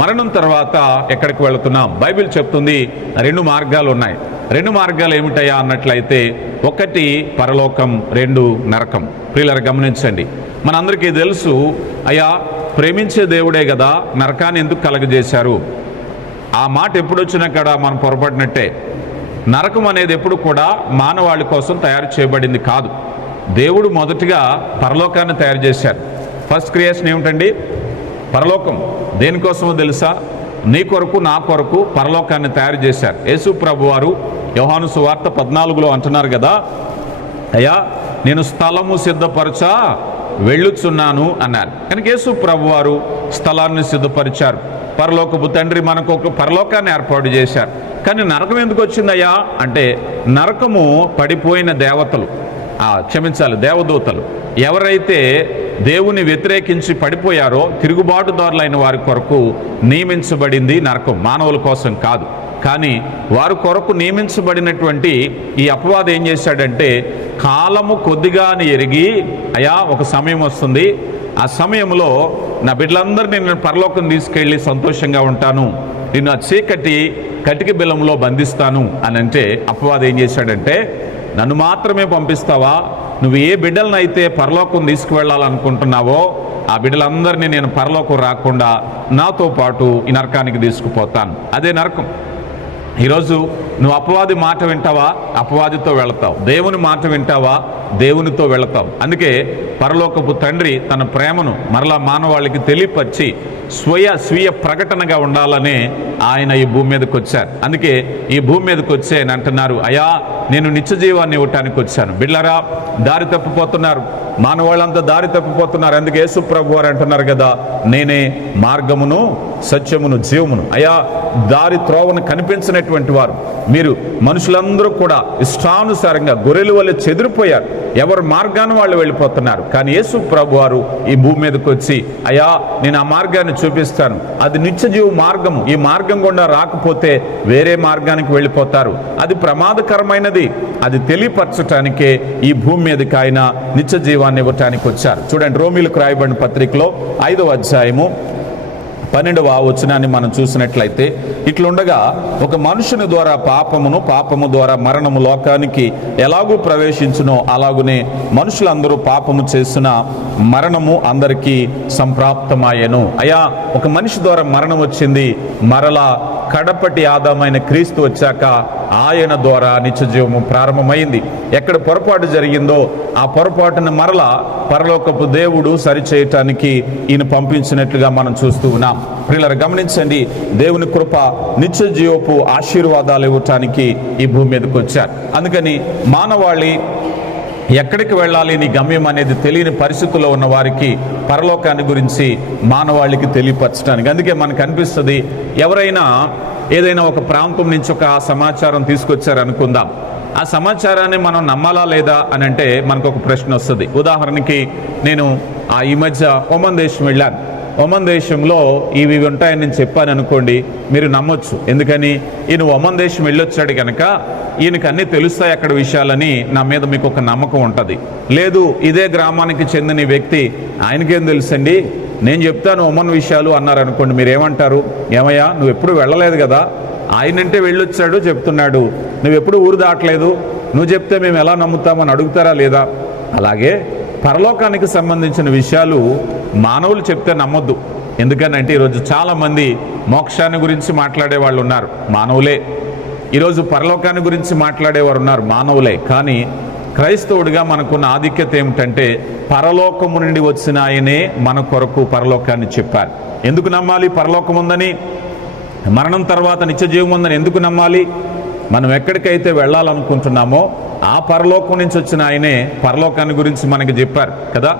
మరణం తర్వాత ఎక్కడికి వెళుతున్నాం? బైబిల్ చెప్తుంది 2 మార్గాలు ఉన్నాయి. 2 మార్గాలు ఏమిటయ్యా అన్నట్లయితే, 1 పరలోకం, 2 నరకం. ప్రియులారా, గమనించండి, మనందరికీ తెలుసు, అయ్యా ప్రేమించే దేవుడే కదా నరకాన్ని ఎందుకు కలగజేశారు? ఆ మాట ఎప్పుడు వచ్చినా కూడా మనం పొరపడినట్టే. నరకం అనేది ఎప్పుడు కూడా మానవాళి కోసం తయారు చేయబడింది కాదు. దేవుడు మొదటిగా పరలోకాన్ని తయారు చేశారు. ఫస్ట్ క్రియేషన్ ఏమిటండి? పరలోకం. దేనికోసమో తెలుసా? నీ కొరకు, నా కొరకు పరలోకాన్ని తయారు చేశారు. యేసు ప్రభు వారు యోహాను సువార్త 14లో అంటున్నారు కదా, అయ్యా నేను స్థలము సిద్ధపరచా వెళ్ళుచున్నాను అన్నారు. కనుక యేసు ప్రభు వారు స్థలాన్ని సిద్ధపరిచారు. పరలోకపు తండ్రి మనకు ఒక పరలోకాన్ని ఏర్పాటు చేశారు. కానీ నరకం ఎందుకు వచ్చిందయ్యా అంటే, నరకము పడిపోయిన దేవతలు, దేవదూతలు ఎవరైతే దేవుని వ్యతిరేకించి పడిపోయారో, తిరుగుబాటుదారులైన వారి కొరకు నియమించబడింది నరకం. మానవుల కోసం కాదు. కానీ వారి కొరకు నియమించబడినటువంటి ఈ అపవాది ఏం చేశాడంటే, కాలము కొద్దిగాని ఎరిగి, అయ్యా ఒక సమయం వస్తుంది, ఆ సమయంలో నా బిడ్డలందరినీ నేను పరలోకం తీసుకెళ్ళి సంతోషంగా ఉంటాను, నిన్ను ఆ చీకటి కటిక బిలంలో బంధిస్తాను అని అంటే, అపవాది ఏం చేశాడంటే, నన్ను మాత్రమే పంపిస్తావా? నువ్వు ఏ బిడ్డలనైతే పరలోకం తీసుకువెళ్ళాలనుకుంటున్నావో ఆ బిడ్డలందరినీ నేను పరలోకం రాకుండా నాతో పాటు ఈ నరకానికి తీసుకుపోతాను. అదే నరకం. ఈరోజు నువ్వు అపవాది మాట వింటావా? అపవాదితో వెళతావు. దేవుని మాట వింటావా? దేవునితో వెళతావు. అందుకే పరలోకపు తండ్రి తన ప్రేమను మరలా మానవాళికి తెలియపరిచి స్వీయ ప్రకటనగా ఉండాలనే ఆయన ఈ భూమి మీదకి వచ్చారు. అందుకే ఈ భూమి మీదకి వచ్చి ఆయన అంటున్నారు, అయ్యా నేను నిత్య జీవాన్ని ఇవ్వటానికి వచ్చాను. బిడ్డలారా, దారి తప్పిపోతున్నారు, మానవాళ్ళంతా దారి తప్పిపోతున్నారు. అందుకే యేసు ప్రభు వారు అంటున్నారు కదా, నేనే మార్గమును, సత్యమును, జీవమును. అయ్యా దారి త్రోవను కనిపించినటువంటి వారు మీరు. మనుషులందరూ కూడా ఇష్టానుసారంగా గొర్రెల వల్ల చెదిరిపోయారు, ఎవరు మార్గాన్ని వాళ్ళు వెళ్ళిపోతున్నారు. కానీ యేసు ప్రభు వారు ఈ భూమి మీదకి వచ్చి, అయ్యా నేను ఆ మార్గాన్ని చూపిస్తాను, అది నిత్య జీవ మార్గము, ఈ మార్గం గుండా రాకపోతే వేరే మార్గానికి వెళ్ళిపోతారు, అది ప్రమాదకరమైనది, అది తెలియపరచటానికే ఈ భూమి మీదకి ఆయన నిత్య జీవాన్ని ఇవ్వటానికి వచ్చారు. చూడండి, రోమీలకు రాయబడిన పత్రికలో 5వ అధ్యాయము 12వ వచనాన్ని మనం చూసినట్లయితే ఇట్లుండగా ఒక మనుషుని ద్వారా పాపము ద్వారా మరణము లోకానికి ఎలాగూ ప్రవేశించునో అలాగునే మనుషులందరూ పాపము చేసిన మరణము అందరికీ సంప్రాప్తమాయెను. అయ్యా, ఒక మనిషి ద్వారా మరణం వచ్చింది, మరలా కడపటి ఆదామైన క్రీస్తు వచ్చాక ఆయన ద్వారా నిత్యజీవము ప్రారంభమైంది. ఎక్కడ పొరపాటు జరిగిందో ఆ పొరపాటును మరలా పరలోకపు దేవుడు సరిచేయటానికి ఈయన పంపించినట్లుగా మనం చూస్తూ ఉన్నాం. ప్రియులారా, గమనించండి, దేవుని కృప నిత్యజీవపు ఆశీర్వాదాలు ఇవ్వటానికి ఈ భూమి మీదకి వచ్చారు. అందుకని మానవాళి ఎక్కడికి వెళ్ళాలి నీ గమ్యం అనేది తెలియని పరిస్థితుల్లో ఉన్న వారికి పరలోకాన్ని గురించి మానవాళికి తెలియపరచడానికి. అందుకే మనకు అనిపిస్తుంది, ఎవరైనా ఏదైనా ఒక ప్రాంతం నుంచి ఒక సమాచారం తీసుకొచ్చారనుకుందాం, ఆ సమాచారాన్ని మనం నమ్మాలా లేదా అని అంటే మనకు ఒక ప్రశ్న వస్తుంది. ఉదాహరణకి నేను ఈ మధ్య ఒమన్ దేశం వెళ్ళాను. ఒమన్ దేశంలో ఇవి ఉంటాయని నేను చెప్పాను అనుకోండి, మీరు నమ్మొచ్చు. ఎందుకని, ఈయన ఒమన్ దేశం వెళ్ళొచ్చాడు కనుక ఈయనకి అన్నీ తెలుస్తాయి అక్కడ విషయాలని నా మీద మీకు ఒక నమ్మకం ఉంటుంది. లేదు, ఇదే గ్రామానికి చెందిన వ్యక్తి, ఆయనకేం తెలుసండి, నేను చెప్తాను ఒమన్ విషయాలు అన్నారనుకోండి, మీరు ఏమంటారు? ఏమయ్యా, నువ్వు ఎప్పుడు వెళ్ళలేదు కదా, ఆయనంటే వెళ్ళొచ్చాడు చెప్తున్నాడు, నువ్వు ఎప్పుడు ఊరు దాటలేదు, నువ్వు చెప్తే మేము ఎలా నమ్ముతామని అడుగుతారా లేదా? అలాగే పరలోకానికి సంబంధించిన విషయాలు మానవులు చెప్తే నమ్మొద్దు. ఎందుకనంటే ఈరోజు చాలామంది మోక్షాన్ని గురించి మాట్లాడే వాళ్ళు ఉన్నారు, మానవులే. ఈరోజు పరలోకాన్ని గురించి మాట్లాడేవారు ఉన్నారు, మానవులే. కానీ క్రైస్తవుడిగా మనకున్న ఆధిక్యత ఏమిటంటే పరలోకము నుండి వచ్చిన ఆయనే మన కొరకు పరలోకాన్ని చెప్పారు. ఎందుకు నమ్మాలి? పరలోకం ఉందని, మరణం తర్వాత నిత్యజీవం ఉందని ఎందుకు నమ్మాలి? మనం ఎక్కడికైతే వెళ్ళాలనుకుంటున్నామో ఆ పరలోకం నుంచి వచ్చిన ఆయనే పరలోకాన్ని గురించి మనకి చెప్పారు కదా.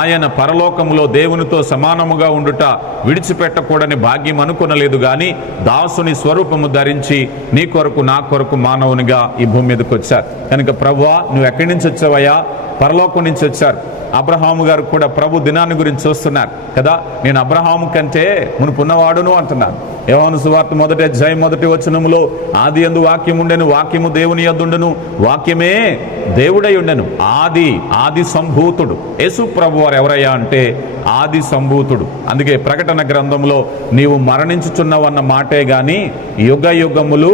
ఆయన పరలోకములో దేవునితో సమానముగా ఉండుట విడిచిపెట్టకూడని భాగ్యం అనుకొనలేదు, కానీ దాసుని స్వరూపము ధరించి నీ కొరకు నా కొరకు మానవునిగా ఈ భూమి మీదకి వచ్చారు. కనుక ప్రభువా, నువ్వు ఎక్కడి నుంచి వచ్చావయ్యా? పరలోకం నుంచి వచ్చారు. అబ్రహాము గారు కూడా ప్రభు దినాన్ని గురించి చూస్తున్నారు కదా. నేను అబ్రహాము కంటే మునుపున్నవాడును అంటున్నాను. యోహాను సువార్త 1వ అధ్యాయం 1వ వచనములో ఆది యందు వాక్యం ఉండెను, వాక్యము దేవుని యొద్దుండెను, వాక్యమే దేవుడై ఉండెను. ఆది సంభూతుడు యేసు ప్రభు వారు ఎవరయ్యా అంటే ఆది సంభూతుడు. అందుకే ప్రకటన గ్రంథంలో నీవు మరణించుచున్నవన్న మాటే గాని యుగ యుగములు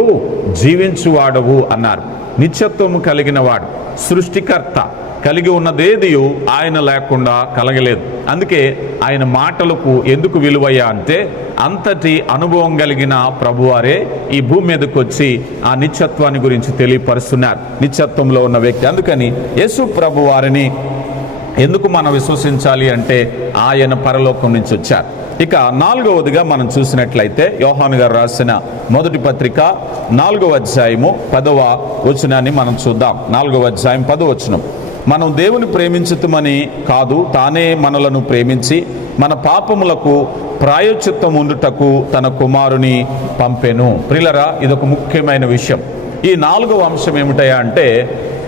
జీవించువాడవు అన్నారు. నిత్యత్వము కలిగిన వాడు, సృష్టికర్త, కలిగి ఉన్నదేదియు ఆయన లేకుండా కలగలేదు. అందుకే ఆయన మాటలకు ఎందుకు విలువయ్యా అంటే అంతటి అనుభవం కలిగిన ప్రభువారే ఈ భూమి మీదకి వచ్చి ఆ నిత్యత్వాన్ని గురించి తెలియపరుస్తున్నారు, నిత్యత్వంలో ఉన్న వ్యక్తి. అందుకని యేసు ప్రభు వారిని ఎందుకు మనం విశ్వసించాలి అంటే ఆయన పరలోకం నుంచి వచ్చారు. ఇక 4వదిగా మనం చూసినట్లయితే యోహాను గారు రాసిన మొదటి పత్రిక 4వ అధ్యాయము 10వ వచనాన్ని మనం చూద్దాం. 4వ అధ్యాయం 10వ వచనం, మనం దేవుని ప్రేమించుతమని కాదు, తానే మనలను ప్రేమించి మన పాపములకు ప్రాయశ్చిత్తం ఉండుటకు తన కుమారుని పంపెను. ప్రియులారా, ఇదొక ముఖ్యమైన విషయం. ఈ 4వ అంశం ఏమిటయ్యా అంటే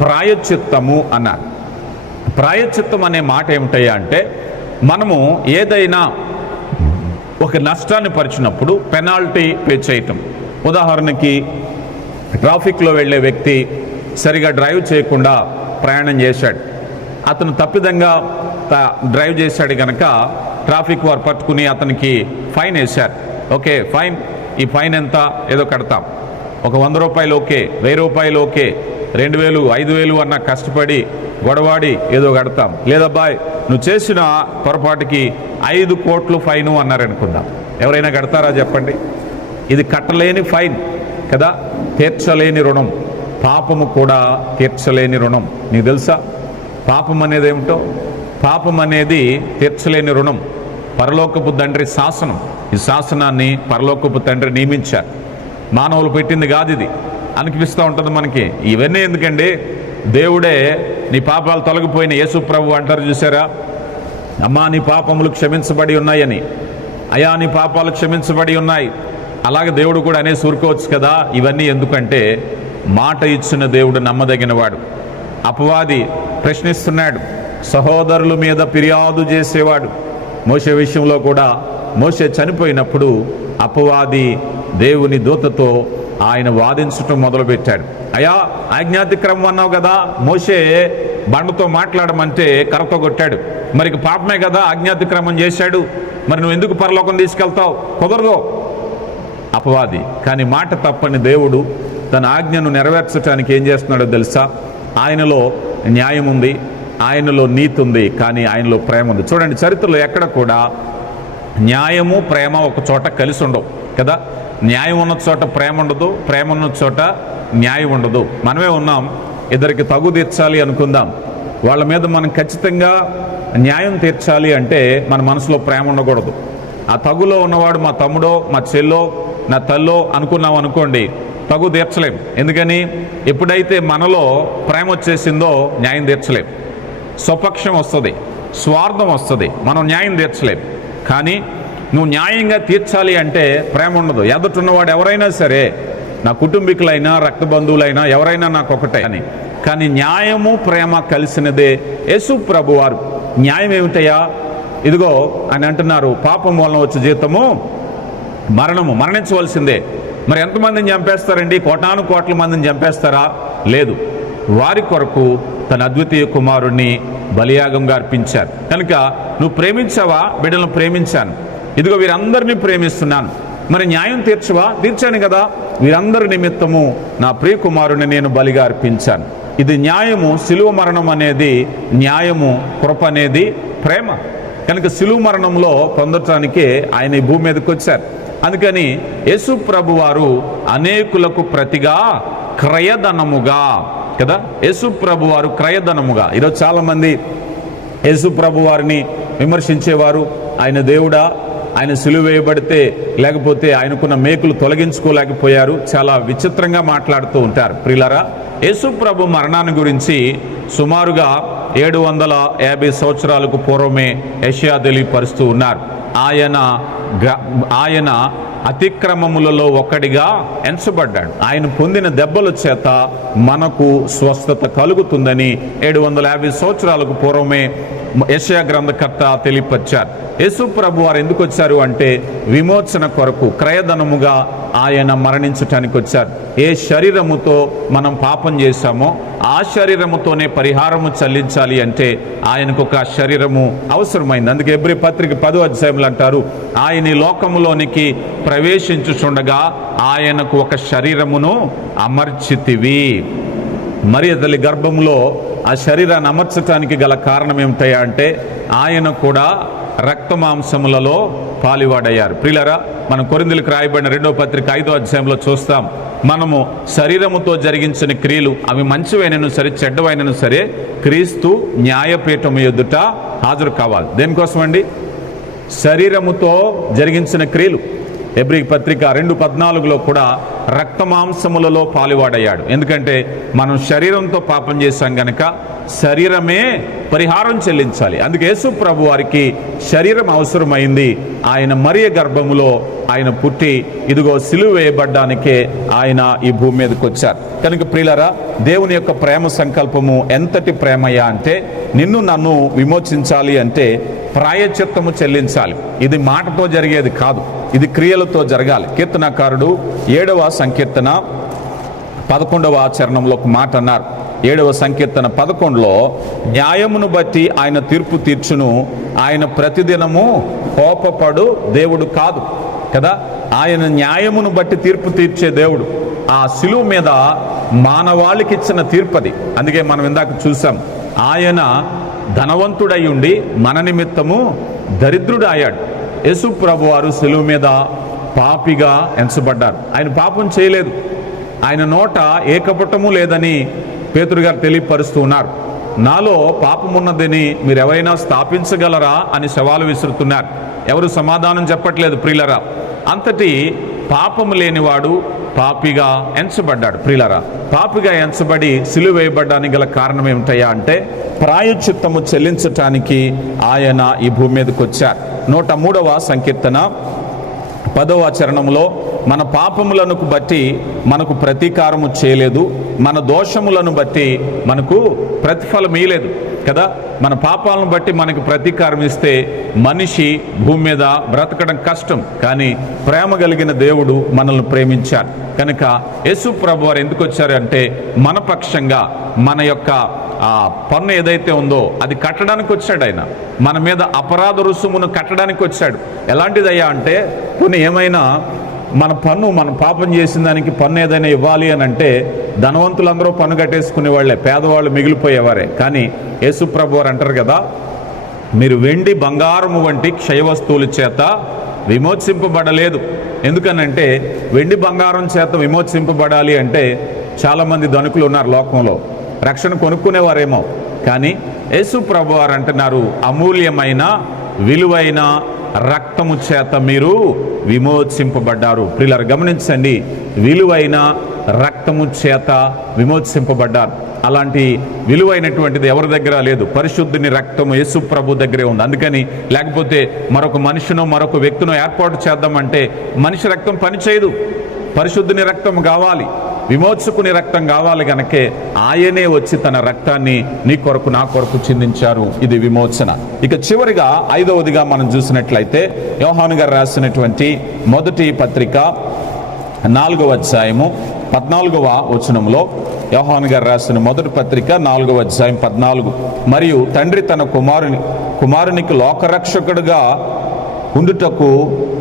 ప్రాయశ్చిత్తము అన్నారు. ప్రాయశ్చిత్తం అనే మాట ఏమిటయ్యా అంటే మనము ఏదైనా ఒక నష్టాన్ని పరిచినప్పుడు పెనాల్టీ పే చేయటం. ఉదాహరణకి ట్రాఫిక్లో వెళ్ళే వ్యక్తి సరిగా డ్రైవ్ చేయకుండా ప్రయాణం చేశాడు, అతను తప్పిదంగా డ్రైవ్ చేశాడు కనుక ట్రాఫిక్ వారు పట్టుకుని అతనికి ఫైన్ వేశారు. ఓకే, ఫైన్, ఈ ఫైన్ ఎంత ఏదో కడతాం, ఒక 100 రూపాయలు ఓకే, 1000 రూపాయలు ఓకే, 2000 5000 అన్న కష్టపడి గొడవాడి ఏదో కడతాం. లేదబ్బాయ్, నువ్వు చేసిన పొరపాటుకి 5 కోట్లు ఫైను అన్నారనుకుందాం. ఎవరైనా కడతారా చెప్పండి? ఇది కట్టలేని ఫైన్ కదా, తీర్చలేని రుణం. పాపము కూడా తీర్చలేని రుణం. నీకు తెలుసా పాపం అనేది ఏమిటో? పాపం అనేది తీర్చలేని రుణం. పరలోకపు తండ్రి శాసనం. ఈ శాసనాన్ని పరలోకపు తండ్రి నియమించారు, మానవులు పెట్టింది కాదు. ఇది అనిపిస్తూ ఉంటుంది మనకి, ఇవన్నీ ఎందుకండి, దేవుడే నీ పాపాలు తొలగిపోయిన యేసు ప్రభు అంటారు చూసారా, అమ్మా నీ పాపములు క్షమించబడి ఉన్నాయని, అయా నీ పాపాలు క్షమించబడి ఉన్నాయి. అలాగే దేవుడు కూడా అనేసి ఊరుకోవచ్చు కదా. ఇవన్నీ ఎందుకంటే మాట ఇచ్చిన దేవుడు నమ్మదగినవాడు. అపవాది ప్రశ్నిస్తున్నాడు, సహోదరుల మీద ఫిర్యాదు చేసేవాడు. మోషే విషయంలో కూడా మోషే చనిపోయినప్పుడు అపవాది దేవుని దూతతో ఆయన వాదించటం మొదలుపెట్టాడు. అయ్యా ఆజ్ఞాతిక్రమం అన్నావు కదా, మోషే బండతో మాట్లాడమంటే కర్రతో కొట్టాడు. మరి పాపమే కదా, ఆజ్ఞాతిక్రమం చేశాడు, మరి నువ్వు ఎందుకు పరలోకం తీసుకెళ్తావు? కుదరదు అపవాది. కానీ మాట తప్పని దేవుడు తన ఆజ్ఞను నెరవేర్చడానికి ఏం చేస్తున్నాడో తెలుసా? ఆయనలో న్యాయం ఉంది, ఆయనలో నీతి ఉంది, కానీ ఆయనలో ప్రేమ ఉంది. చూడండి, చరిత్రలో ఎక్కడ కూడా న్యాయము ప్రేమ ఒక చోట కలిసి ఉండవు కదా. న్యాయం ఉన్న చోట ప్రేమ ఉండదు, ప్రేమ ఉన్న చోట న్యాయం ఉండదు. మనమే ఉన్నాం, ఇద్దరికి తగు తీర్చాలి అనుకుందాం, వాళ్ళ మీద మనం ఖచ్చితంగా న్యాయం తీర్చాలి అంటే మన మనసులో ప్రేమ ఉండకూడదు. ఆ తగులో ఉన్నవాడు మా తమ్ముడో, మా చెల్లో, నా తల్లో అనుకున్నాం అనుకోండి, తగు తీర్చలేం. ఎందుకని? ఎప్పుడైతే మనలో ప్రేమ వచ్చేసిందో న్యాయం తీర్చలేం. స్వపక్షం వస్తుంది, స్వార్థం వస్తుంది, మనం న్యాయం తీర్చలేం. కానీ నువ్వు న్యాయంగా తీర్చాలి అంటే ప్రేమ ఉండదు. ఎదుటిన్నవాడు ఎవరైనా సరే, నా కుటుంబీకులైనా రక్త బంధువులైనా ఎవరైనా నాకు ఒకటే అని. కానీ న్యాయము ప్రేమ కలిసినదే యేసు ప్రభు వారు. న్యాయం ఏమిటయ్యా? ఇదిగో అని అంటున్నారు, పాపం వలన వచ్చే జీతము మరణము, మరణించవలసిందే. మరి ఎంతమందిని చంపేస్తారండి? కోటాను కోట్ల మందిని చంపేస్తారా? లేదు. వారి కొరకు తన అద్వితీయ కుమారుణ్ణి బలియాగంగా అర్పించారు. కనుక నువ్వు ప్రేమించావా? బిడ్డలను ప్రేమించాను, ఇదిగో వీరందరినీ ప్రేమిస్తున్నాను. మరి న్యాయం తీర్చవా? తీర్చాను కదా. వీరందరి నిమిత్తము నా ప్రియ కుమారుని నేను బలిగా అర్పించాను. ఇది న్యాయము. శిలువ మరణం అనేది న్యాయము, కృప అనేది ప్రేమ. కనుక శిలువ మరణంలో పొందటానికే ఆయన ఈ భూమి మీదకి వచ్చారు. అందుకని యేసు ప్రభు వారు అనేకులకు ప్రతిగా క్రయధనముగా కదా, యేసు ప్రభు వారు క్రయధనముగా. ఈరోజు చాలామంది యేసు ప్రభు వారిని విమర్శించేవారు, ఆయన దేవుడా, ఆయన సిలువ వేయబడితే లేకపోతే ఆయనకున్న మేకులు తొలగించుకోలేకపోయారు, చాలా విచిత్రంగా మాట్లాడుతూ ఉంటారు. ప్రియులారా, యేసు ప్రభు మరణాన్ని గురించి సుమారుగా 750 సంవత్సరాలకు పూర్వమే యెషయా తెలియపరుస్తూ ఉన్నారు. ఆయన అతిక్రమములలో ఒకడిగా ఎంచబడ్డాడు, ఆయన పొందిన దెబ్బల చేత మనకు స్వస్థత కలుగుతుందని 750 సంవత్సరాలకు పూర్వమే యెషయా గ్రంథకర్త తెలియపరిచారు. యేసు ప్రభు వారు ఎందుకు వచ్చారు అంటే విమోచన కొరకు, క్రయధనముగా ఆయన మరణించటానికి వచ్చారు. ఏ శరీరముతో మనం పాపం చేశామో ఆ శరీరముతోనే పరిహారము చెల్లించాలి అంటే ఆయనకు ఒక శరీరము అవసరమైంది. అందుకే హెబ్రీ పత్రిక 10వ అధ్యాయంలో అంటారు, ఆయన ఈ లోకములోనికి ప్రవేశించుచుండగా ఆయనకు ఒక శరీరమును అమర్చితివి. మరియ తల్లి గర్భంలో ఆ శరీరాన్ని అమర్చటానికి గల కారణం ఏమిటయ్యా అంటే ఆయన కూడా రక్త మాంసములలో పాలివాడయ్యారు. ప్రియులారా, మనం కొరింథీయులకు రాయబడిన 2వ పత్రిక 5వ అధ్యాయంలో చూస్తాం, మనము శరీరముతో జరిగించిన క్రియలు అవి మంచివైనను సరే చెడ్డవైనను సరే క్రీస్తు న్యాయపీఠము ఎదుట హాజరు కావాలి. దేనికోసం అండి? శరీరముతో జరిగించిన క్రియలు. హెబ్రీ పత్రిక 2:14లో కూడా రక్త మాంసములలో పాలువాడయ్యాడు. ఎందుకంటే మనం శరీరంతో పాపం చేశాం గనక శరీరమే పరిహారం చెల్లించాలి. అందుకే యేసు ప్రభు వారికి శరీరం అవసరమైంది. ఆయన మరియ గర్భములో ఆయన పుట్టి ఇదిగో సిలువ వేయబడ్డానికే ఆయన ఈ భూమి మీదకి వచ్చారు. కనుక ప్రియులారా, దేవుని యొక్క ప్రేమ సంకల్పము ఎంతటి ప్రేమయ్యా అంటే నిన్ను నన్ను విమోచించాలి అంటే ప్రాయశ్చిత్తము చెల్లించాలి. ఇది మాటతో జరిగేది కాదు, ఇది క్రియలతో జరగాలి. కీర్తనకారుడు 7వ సంకీర్తన 11వ చరణంలో ఒక మాట అన్నారు. 7వ సంకీర్తన 11లో న్యాయమును బట్టి ఆయన తీర్పు తీర్చును, ఆయన ప్రతిదినము కోపపడు దేవుడు కాదు కదా. ఆయన న్యాయమును బట్టి తీర్పు తీర్చే దేవుడు. ఆ శిలువ మీద మానవాళికి ఇచ్చిన తీర్పది. అందుకే మనం ఇందాక చూసాం, ఆయన ధనవంతుడై ఉండి మన నిమిత్తము దరిద్రుడు అయ్యాడు. యేసు ప్రభు వారు శిలువ మీద పాపిగా ఎంచబడ్డారు. ఆయన పాపం చేయలేదు, ఆయన నోట ఏ కపటము లేదని పేతురు గారు తెలియపరుస్తూ ఉన్నారు. నాలో పాపమున్నదని మీరు ఎవరైనా స్థాపించగలరా అని సవాలు విసురుతున్నారు. ఎవరు సమాధానం చెప్పట్లేదు. ప్రియులరా, అంతటి పాపము లేనివాడు పాపిగా ఎంచబడ్డాడు. ప్రియులరా, పాపిగా ఎంచబడి సిలువ వేయబడ్డానికి గల కారణం ఏమిటయ్యా అంటే ప్రాయశ్చిత్తము చెల్లించటానికి ఆయన ఈ భూమి మీదకి వచ్చారు. 103వ సంకీర్తన 10వ చరణంలో మన పాపములను బట్టి మనకు ప్రతీకారము చేయలేదు, మన దోషములను బట్టి మనకు ప్రతిఫలం ఇయ్యలేదు కదా. మన పాపాలను బట్టి మనకు ప్రతీకారం ఇస్తే మనిషి భూమి మీద బ్రతకడం కష్టం. కానీ ప్రేమ కలిగిన దేవుడు మనల్ని ప్రేమించాడు కనుక యేసు ప్రభు వారు ఎందుకు వచ్చారు అంటే మన పక్షంగా మన యొక్క పన్ను ఏదైతే ఉందో అది కట్టడానికి వచ్చాడు. ఆయన మన మీద అపరాధ రుసుమును కట్టడానికి వచ్చాడు. ఎలాంటిదయ్యా అంటే కొన్ని ఏమైనా మన పాపం చేసిన దానికి పన్ను ఏదైనా ఇవ్వాలి అని అంటే ధనవంతులందరూ పన్ను కట్టేసుకునే వాళ్ళే, పేదవాళ్ళు మిగిలిపోయేవారే. కానీ యేసు ప్రభు వారు అంటారు కదా, మీరు వెండి బంగారము వంటి క్షయ వస్తువుల చేత విమోచింపబడలేదు. ఎందుకనంటే వెండి బంగారం చేత విమోచింపబడాలి అంటే చాలామంది ధనికులు ఉన్నారు లోకంలో, రక్షణ కొనుక్కునేవారేమో. కానీ యేసు ప్రభు వారు అంటున్నారు, అమూల్యమైన విలువైన రక్తము చేత మీరు విమోచింపబడ్డారు. ప్రియులారా గమనించండి, విలువైన రక్తము చేత విమోచింపబడ్డారు. అలాంటి విలువైనటువంటిది ఎవరి దగ్గర లేదు. పరిశుద్ధుని రక్తము యేసు ప్రభు దగ్గరే ఉంది. అందుకని లేకపోతే మరొక మనిషినో మరొక వ్యక్తినో ఏర్పాటు చేద్దామంటే మనిషి రక్తం పనిచేయదు. పరిశుద్ధుని రక్తం కావాలి, విమోచకుని రక్తం కావాలి. కనుకే ఆయనే వచ్చి తన రక్తాన్ని నీ కొరకు నా కొరకు చిందించారు. ఇది విమోచన. ఇక చివరిగా 5వదిగా మనం చూసినట్లయితే యోహాను గారు రాసినటువంటి మొదటి పత్రిక 4వ అధ్యాయము 14వ వచనంలో, యోహాను గారు రాసిన మొదటి పత్రిక 4వ అధ్యాయం 14, మరియు తండ్రి తన కుమారునికి లోకరక్షకుడుగా ఉండుటకు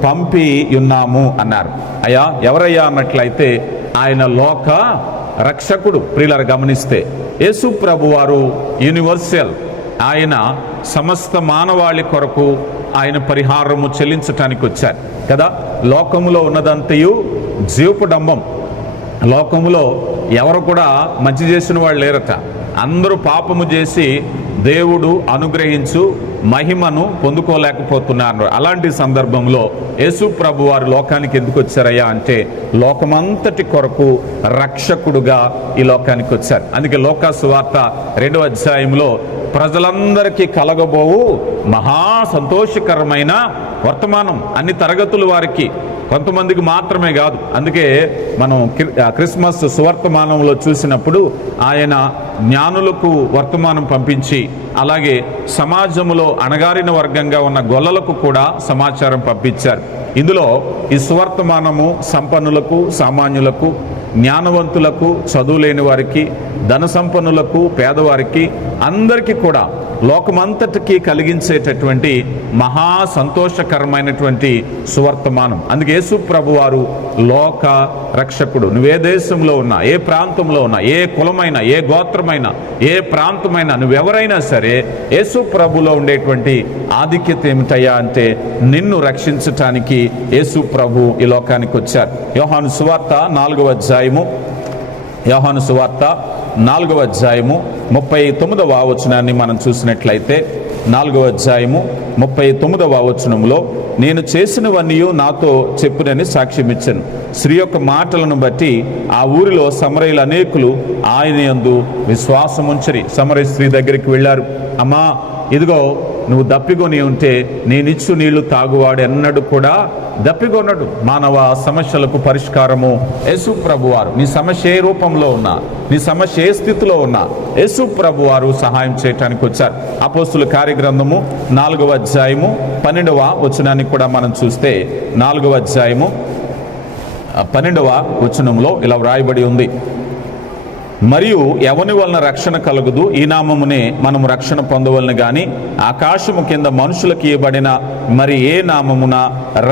పంపి ఉన్నాము అన్నారు. అయ్యా ఎవరయ్యా అన్నట్లయితే ఆయన లోక రక్షకుడు. ప్రియులారా గమనిస్తే యేసు ప్రభు వారు యూనివర్సల్, ఆయన సమస్త మానవాళి కొరకు ఆయన పరిహారము చెల్లించటానికి వచ్చారు కదా. లోకములో ఉన్నదంతయు జీవపుడంబం. లోకములో ఎవరు కూడా మంచి చేసిన వాళ్ళు లేరట. అందరూ పాపము చేసి దేవుడు అనుగ్రహించు మహిమను పొందుకోలేకపోతున్నారు. అలాంటి సందర్భంలో యేసు ప్రభు వారు లోకానికి ఎందుకు వచ్చారయ్యా అంటే లోకమంతటి కొరకు రక్షకుడుగా ఈ లోకానికి వచ్చారు. అందుకే లోకా సువార్త 2వ అధ్యాయంలో ప్రజలందరికీ కలగబోవు మహా సంతోషకరమైన వర్తమానం, అన్ని తరగతుల వారికి, కొంతమందికి మాత్రమే కాదు. అందుకే మనం క్రిస్మస్ సువర్తమానంలో చూసినప్పుడు ఆయన జ్ఞానులకు వర్తమానం పంపించి అలాగే సమాజంలో అణగారిన వర్గంగా ఉన్న గొల్లలకు కూడా సమాచారం పంపించారు. ఇందులో ఈ సువర్తమానము సంపన్నులకు, సామాన్యులకు, జ్ఞానవంతులకు, చదువులేని వారికి, ధన సంపన్నులకు, పేదవారికి, అందరికీ కూడా లోకమంతటికి కలిగించేటటువంటి మహా సంతోషకరమైనటువంటి సువర్తమానం. అందుకే యేసు ప్రభు వారు లోక రక్షకుడు. నువ్వే దేశంలో ఉన్నా, ఏ ప్రాంతంలో ఉన్నా, ఏ కులమైనా, ఏ గోత్రమైనా, ఏ ప్రాంతమైనా, నువ్వెవరైనా సరే యేసు ప్రభులో ఉండేటువంటి ఆధిక్యత ఏమిటయ్యా అంటే నిన్ను రక్షించటానికి యేసు ప్రభు ఈ లోకానికి వచ్చారు. యోహాను సువార్త 4వ అధ్యాయము 39వ వచనాన్ని మనం చూసినట్లయితే 4వ అధ్యాయము 39వ వచనంలో, నేను చేసినవన్నీ నాతో చెప్పునని సాక్ష్యం ఇచ్చాను. స్త్రీ యొక్క మాటలను బట్టి ఆ ఊరిలో సమరయులు అనేకులు ఆయన యందు విశ్వాసం ఉంచరి. సమరయ స్త్రీ దగ్గరికి వెళ్ళారు. అమ్మా, ఇదిగో నువ్వు దప్పికొని ఉంటే నేనిచ్చు నీళ్లు తాగువాడు ఎన్నడూ కూడా దప్పికొనడు. మానవ సమస్యలకు పరిష్కారము యేసు ప్రభువారు. నీ సమస్య ఏ రూపంలో ఉన్నా, నీ సమస్య ఏ స్థితిలో ఉన్నా యేసు ప్రభువారు సహాయం చేయటానికి వచ్చారు. అపోస్తుల కార్యగ్రంథము 4వ అధ్యాయము 12వ వచనాన్ని కూడా మనం చూస్తే 4వ అధ్యాయము 12వ వచనంలో ఇలా వ్రాయబడి ఉంది, మరియు ఎవని వలన రక్షణ కలుగుదు, ఈ నామమునే మనము రక్షణ పొందవలన గాని ఆకాశము కింద మనుషులకు ఇవ్వబడిన మరి ఏ నామమున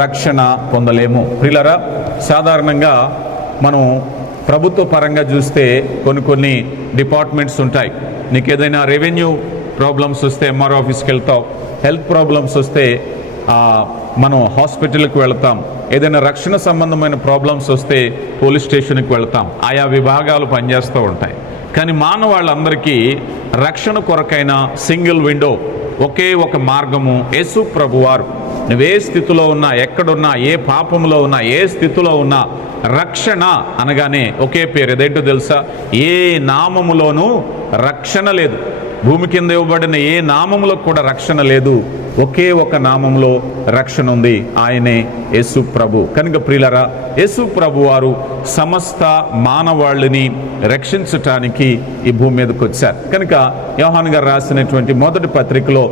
రక్షణ పొందలేము. ప్రియులారా, సాధారణంగా మనం ప్రభుత్వ పరంగా చూస్తే కొన్ని డిపార్ట్మెంట్స్ ఉంటాయి. నీకు ఏదైనా రెవెన్యూ ప్రాబ్లమ్స్ వస్తే ఎంఆర్ ఆఫీస్కి వెళ్తావు, హెల్త్ ప్రాబ్లమ్స్ వస్తే మనం హాస్పిటల్కి వెళ్తాం, ఏదైనా రక్షణ సంబంధమైన ప్రాబ్లమ్స్ వస్తే పోలీస్ స్టేషన్కి వెళ్తాం. ఆయా విభాగాలు పనిచేస్తూ ఉంటాయి. కానీ మానవాళ్ళందరికీ రక్షణ కొరకైన సింగిల్ విండో, ఒకే ఒక మార్గము యేసు ప్రభువారు. నువ్వే స్థితిలో ఉన్నా, ఎక్కడున్నా, ఏ పాపంలో ఉన్నా, ఏ స్థితిలో ఉన్నా రక్షణ అనగానే ఒకే పేరు. ఏదేంటో తెలుసా? ఏ నామములోనూ రక్షణ లేదు. భూమి కింద ఇవ్వబడిన ఏ నామంలో కూడా రక్షణ లేదు, ఒకే ఒక నామంలో రక్షణ ఉంది, ఆయనే యేసు ప్రభు. కనుక ప్రియులరా, యేసు ప్రభు వారు సమస్త మానవాళిని రక్షించటానికి ఈ భూమి మీదకి వచ్చారు. కనుక యోహాను గారు రాసినటువంటి మొదటి పత్రికలో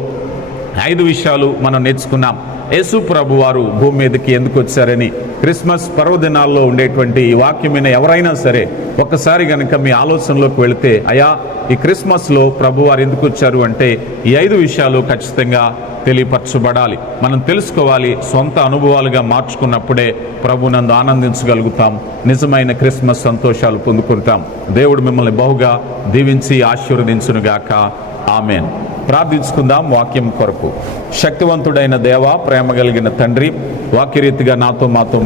5 విషయాలు మనం నేర్చుకున్నాం. యేసు ప్రభు వారు భూమి మీదకి ఎందుకు వచ్చారని. క్రిస్మస్ పర్వదినాల్లో ఉండేటువంటి ఈ వాక్యమైన ఎవరైనా సరే ఒక్కసారి కనుక మీ ఆలోచనలోకి వెళితే, అయ్యా ఈ క్రిస్మస్లో ప్రభు వారు ఎందుకు వచ్చారు అంటే ఈ 5 విషయాలు ఖచ్చితంగా తెలియపరచబడాలి. మనం తెలుసుకోవాలి. సొంత అనుభవాలుగా మార్చుకున్నప్పుడే ప్రభునందు ఆనందించగలుగుతాం, నిజమైన క్రిస్మస్ సంతోషాలు పొందుకుంటాం. దేవుడు మిమ్మల్ని బహుగా దీవించి ఆశీర్వదించునుగాక. ఆమేన్. ప్రార్థించుకుందాం వాక్యం కొరకు. శక్తివంతుడైన దేవా, ప్రేమ కలిగిన తండ్రి, వాక్యరీతిగా నాతో మాతో